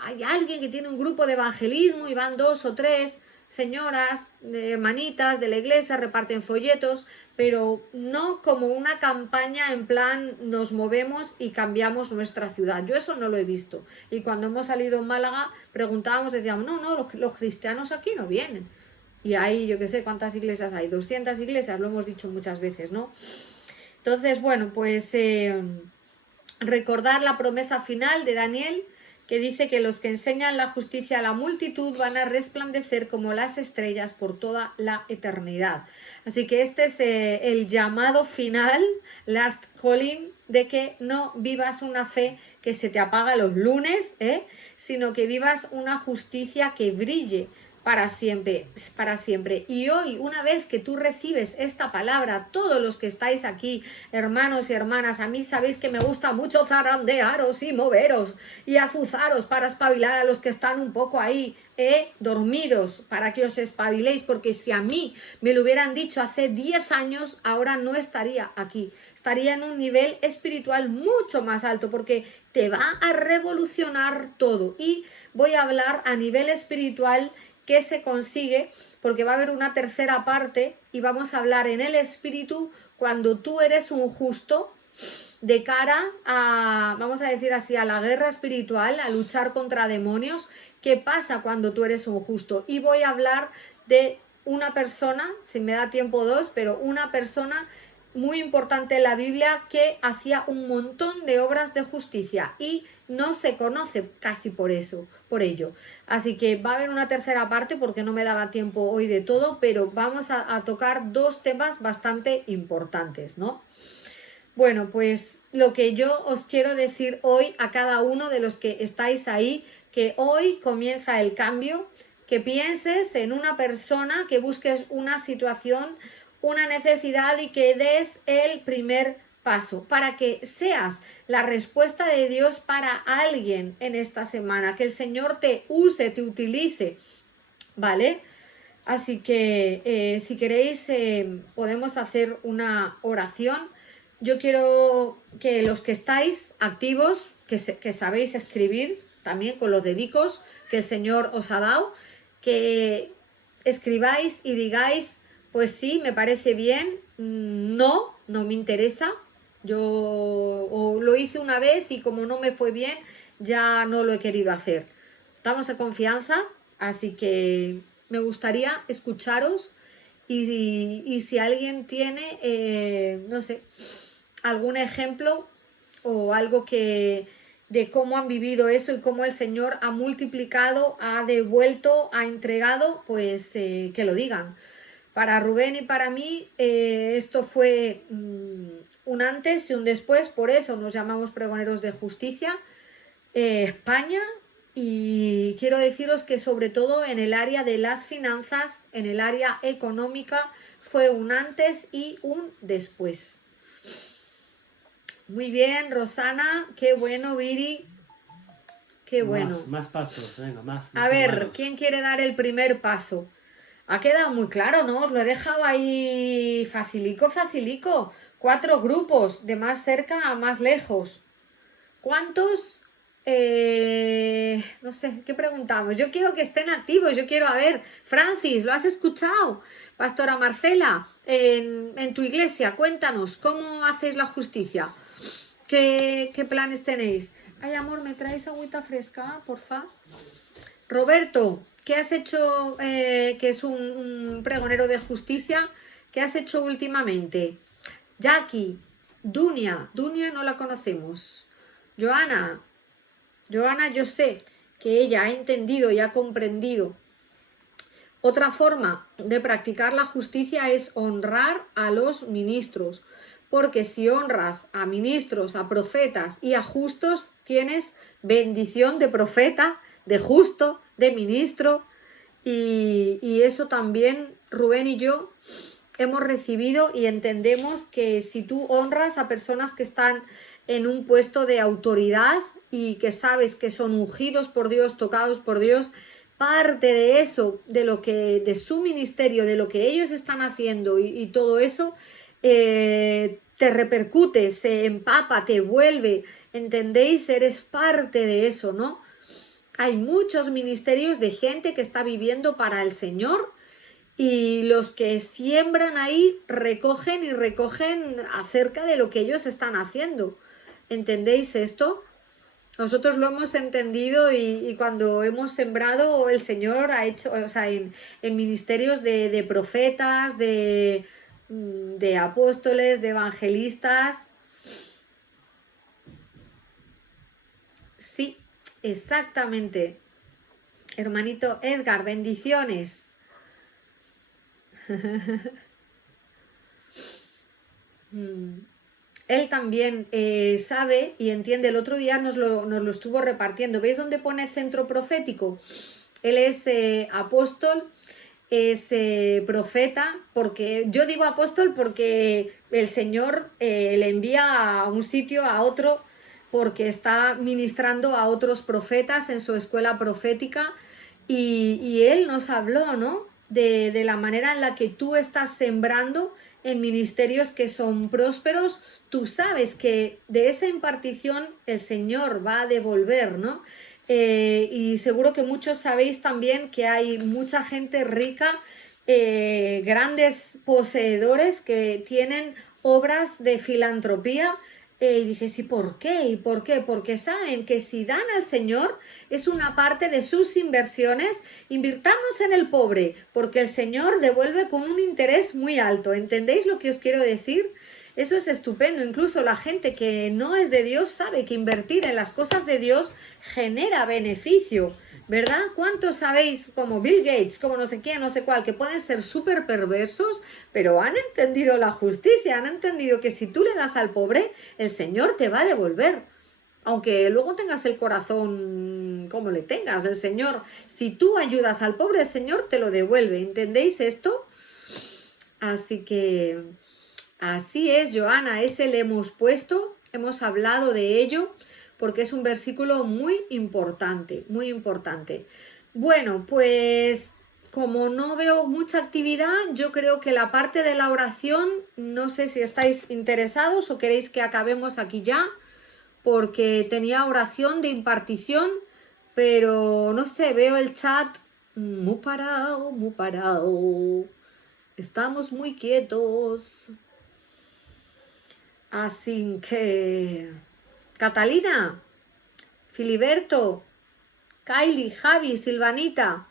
hay alguien que tiene un grupo de evangelismo y van 2 o 3 señoras, hermanitas de la iglesia, reparten folletos, pero no como una campaña en plan nos movemos y cambiamos nuestra ciudad. Yo eso no lo he visto. Y cuando hemos salido en Málaga preguntábamos, decíamos, no, los cristianos aquí no vienen. Y hay, yo qué sé, ¿cuántas iglesias hay? 200 iglesias, lo hemos dicho muchas veces, ¿no? Entonces, bueno, pues recordar la promesa final de Daniel, que dice que los que enseñan la justicia a la multitud van a resplandecer como las estrellas por toda la eternidad. Así que este es el llamado final, last calling, de que no vivas una fe que se te apaga los lunes, sino que vivas una justicia que brille para siempre, para siempre. Y hoy, una vez que tú recibes esta palabra, todos los que estáis aquí, hermanos y hermanas, a mí sabéis que me gusta mucho zarandearos y moveros y azuzaros para espabilar a los que están un poco ahí, dormidos, para que os espabiléis, porque si a mí me lo hubieran dicho hace 10 años, ahora no estaría aquí, estaría en un nivel espiritual mucho más alto, porque te va a revolucionar todo. Y voy a hablar a nivel espiritual que se consigue, porque va a haber una tercera parte y vamos a hablar en el espíritu cuando tú eres un justo de cara a, vamos a decir así, a la guerra espiritual, a luchar contra demonios. ¿Qué pasa cuando tú eres un justo? Y voy a hablar de una persona, si me da tiempo dos, pero una persona muy importante en la Biblia que hacía un montón de obras de justicia y no se conoce casi por eso, por ello. Así que va a haber una tercera parte porque no me daba tiempo hoy de todo, pero vamos a tocar dos temas bastante importantes, ¿no? Bueno, pues lo que yo os quiero decir hoy a cada uno de los que estáis ahí, que hoy comienza el cambio, que pienses en una persona, que busques una situación, una necesidad y que des el primer paso para que seas la respuesta de Dios para alguien en esta semana, que el Señor te use, te utilice, ¿vale? Así que si queréis podemos hacer una oración. Yo quiero que los que estáis activos, que sabéis escribir también con los dedicos que el Señor os ha dado, que escribáis y digáis, pues sí, me parece bien, no, no me interesa, yo o lo hice una vez y como no me fue bien, ya no lo he querido hacer. Estamos en confianza, así que me gustaría escucharos y si alguien tiene, no sé, algún ejemplo o algo que de cómo han vivido eso y cómo el Señor ha multiplicado, ha devuelto, ha entregado, pues que lo digan. Para Rubén y para mí esto fue un antes y un después, por eso nos llamamos Pregoneros de Justicia, España, y quiero deciros que sobre todo en el área de las finanzas, en el área económica, fue un antes y un después. Muy bien, Rosana, qué bueno, Viri, qué bueno. Más pasos, venga, más A ver, hermanos. ¿quién quiere dar el primer paso? Ha quedado muy claro, ¿no? Os lo he dejado ahí facilico, facilico. 4 grupos, de más cerca a más lejos. ¿Cuántos? No sé, ¿qué preguntamos? Yo quiero que estén activos, yo quiero, a ver, Francis, ¿lo has escuchado? Pastora Marcela, en tu iglesia, cuéntanos, ¿cómo hacéis la justicia? ¿Qué planes tenéis? Ay, amor, ¿me traes agüita fresca, porfa? Roberto, ¿qué has hecho, que es un pregonero de justicia? ¿Qué has hecho últimamente? Jackie, Dunia no la conocemos. Joana, yo sé que ella ha entendido y ha comprendido. Otra forma de practicar la justicia es honrar a los ministros, porque si honras a ministros, a profetas y a justos, tienes bendición de profeta, de justo, de ministro, y eso también Rubén y yo hemos recibido y entendemos que si tú honras a personas que están en un puesto de autoridad y que sabes que son ungidos por Dios, tocados por Dios, parte de eso, de lo que, de su ministerio, de lo que ellos están haciendo y todo eso, te repercute, se empapa, te vuelve, ¿entendéis? Eres parte de eso, ¿no? Hay muchos ministerios de gente que está viviendo para el Señor y los que siembran ahí recogen y recogen acerca de lo que ellos están haciendo. ¿Entendéis esto? Nosotros lo hemos entendido y cuando hemos sembrado, el Señor ha hecho, o sea, en ministerios de profetas, de apóstoles, de evangelistas. Sí, exactamente. Hermanito Edgar, bendiciones. Él también sabe y entiende. El otro día nos lo estuvo repartiendo. ¿Veis dónde pone centro profético? Él es apóstol, es profeta, porque yo digo apóstol porque el Señor le envía a un sitio, a otro, porque está ministrando a otros profetas en su escuela profética y Él nos habló, ¿no? De la manera en la que tú estás sembrando en ministerios que son prósperos, tú sabes que de esa impartición el Señor va a devolver, ¿no? Y seguro que muchos sabéis también que hay mucha gente rica, grandes poseedores que tienen obras de filantropía. Y dices, ¿y por qué? ¿Y por qué? Porque saben que si dan al Señor es una parte de sus inversiones. Invirtamos en el pobre, porque el Señor devuelve con un interés muy alto. ¿Entendéis lo que os quiero decir? Eso es estupendo. Incluso la gente que no es de Dios sabe que invertir en las cosas de Dios genera beneficio, ¿verdad? ¿Cuántos sabéis, como Bill Gates, como no sé quién, no sé cuál, que pueden ser súper perversos, pero han entendido la justicia, han entendido que si tú le das al pobre, el Señor te va a devolver? Aunque luego tengas el corazón como le tengas, el Señor, si tú ayudas al pobre, el Señor te lo devuelve. ¿Entendéis esto? Así que así es, Joana, ese le hemos puesto, hemos hablado de ello, porque es un versículo muy importante, muy importante. Bueno, pues como no veo mucha actividad, yo creo que la parte de la oración, no sé si estáis interesados o queréis que acabemos aquí ya, porque tenía oración de impartición, pero no sé, veo el chat muy parado, muy parado. Estamos muy quietos. Así que... Catalina, Filiberto, Kylie, Javi, Silvanita.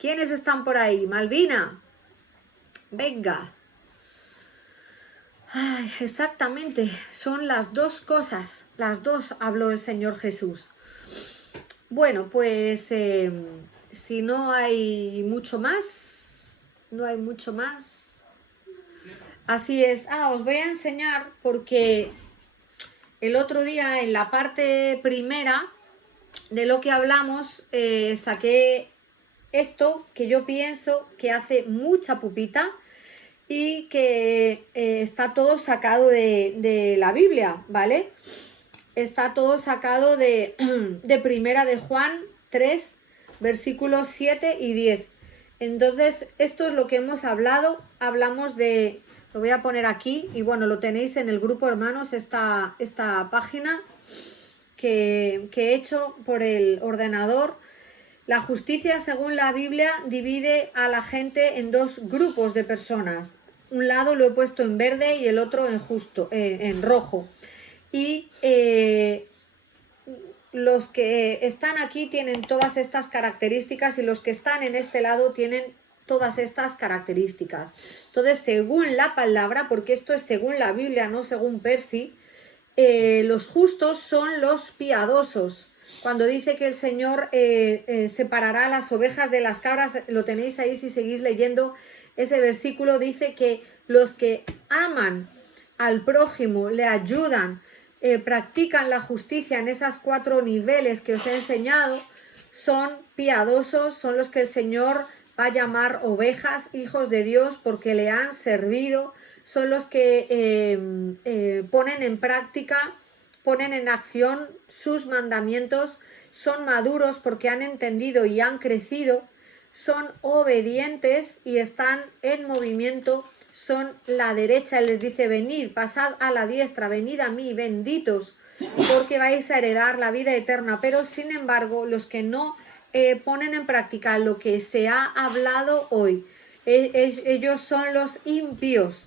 ¿Quiénes están por ahí? Malvina. Venga. Ay, exactamente, son las dos cosas. Las dos habló el Señor Jesús. Bueno, pues si no hay mucho más, no hay mucho más. Así es. Os voy a enseñar porque el otro día en la parte primera de lo que hablamos saqué esto que yo pienso que hace mucha pupita y que está todo sacado de la Biblia, ¿vale? Está todo sacado de primera de Juan 3, versículos 7 y 10. Entonces, esto es lo que hemos hablado. Hablamos de, lo voy a poner aquí, y bueno, lo tenéis en el grupo, hermanos, esta página que he hecho por el ordenador. La justicia, según la Biblia, divide a la gente en dos grupos de personas. Un lado lo he puesto en verde y el otro en rojo. Y los que están aquí tienen todas estas características y los que están en este lado tienen todas estas características. Entonces, según la palabra, porque esto es según la Biblia, no según Percy, los justos son los piadosos. Cuando dice que el Señor separará las ovejas de las cabras, lo tenéis ahí si seguís leyendo ese versículo, dice que los que aman al prójimo, le ayudan, practican la justicia en esos 4 niveles que os he enseñado, son piadosos, son los que el Señor va a llamar ovejas, hijos de Dios, porque le han servido, son los que ponen en práctica, ponen en acción sus mandamientos, son maduros porque han entendido y han crecido, son obedientes y están en movimiento, son la derecha. Él les dice, venid, pasad a la diestra, venid a mí, benditos, porque vais a heredar la vida eterna. Pero sin embargo, los que no ponen en práctica lo que se ha hablado hoy, ellos son los impíos,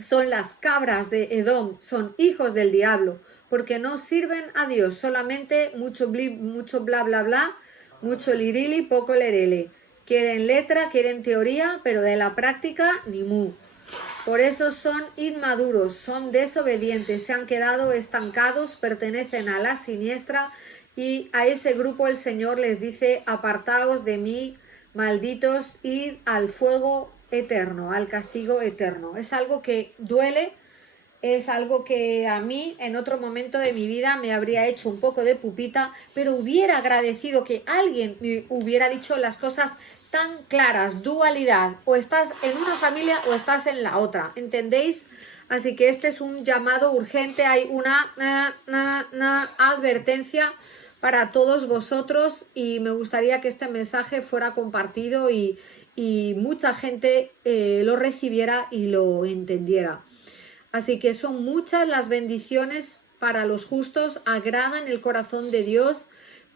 son las cabras de Edom, son hijos del diablo, porque no sirven a Dios, solamente mucho bla bla bla, mucho lirili, poco lerele. Quieren letra, quieren teoría, pero de la práctica ni mu. Por eso son inmaduros, son desobedientes, se han quedado estancados, pertenecen a la siniestra y a ese grupo el Señor les dice, apartaos de mí, malditos, id al fuego eterno, al castigo eterno. Es algo que duele es algo que a mí en otro momento de mi vida me habría hecho un poco de pupita, pero hubiera agradecido que alguien me hubiera dicho las cosas tan claras, dualidad, o estás en una familia o estás en la otra, ¿entendéis? Así que este es un llamado urgente, hay una advertencia para todos vosotros y me gustaría que este mensaje fuera compartido y mucha gente lo recibiera y lo entendiera. Así que son muchas las bendiciones para los justos, agradan el corazón de Dios,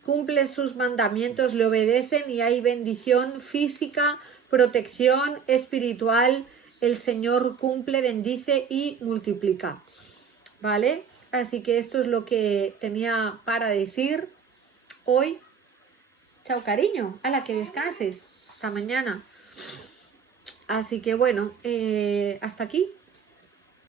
cumple sus mandamientos, le obedecen y hay bendición física, protección espiritual. El Señor cumple, bendice y multiplica. ¿Vale? Así que esto es lo que tenía para decir hoy. Chao, cariño. Hala, que descanses. Hasta mañana. Así que bueno, hasta aquí.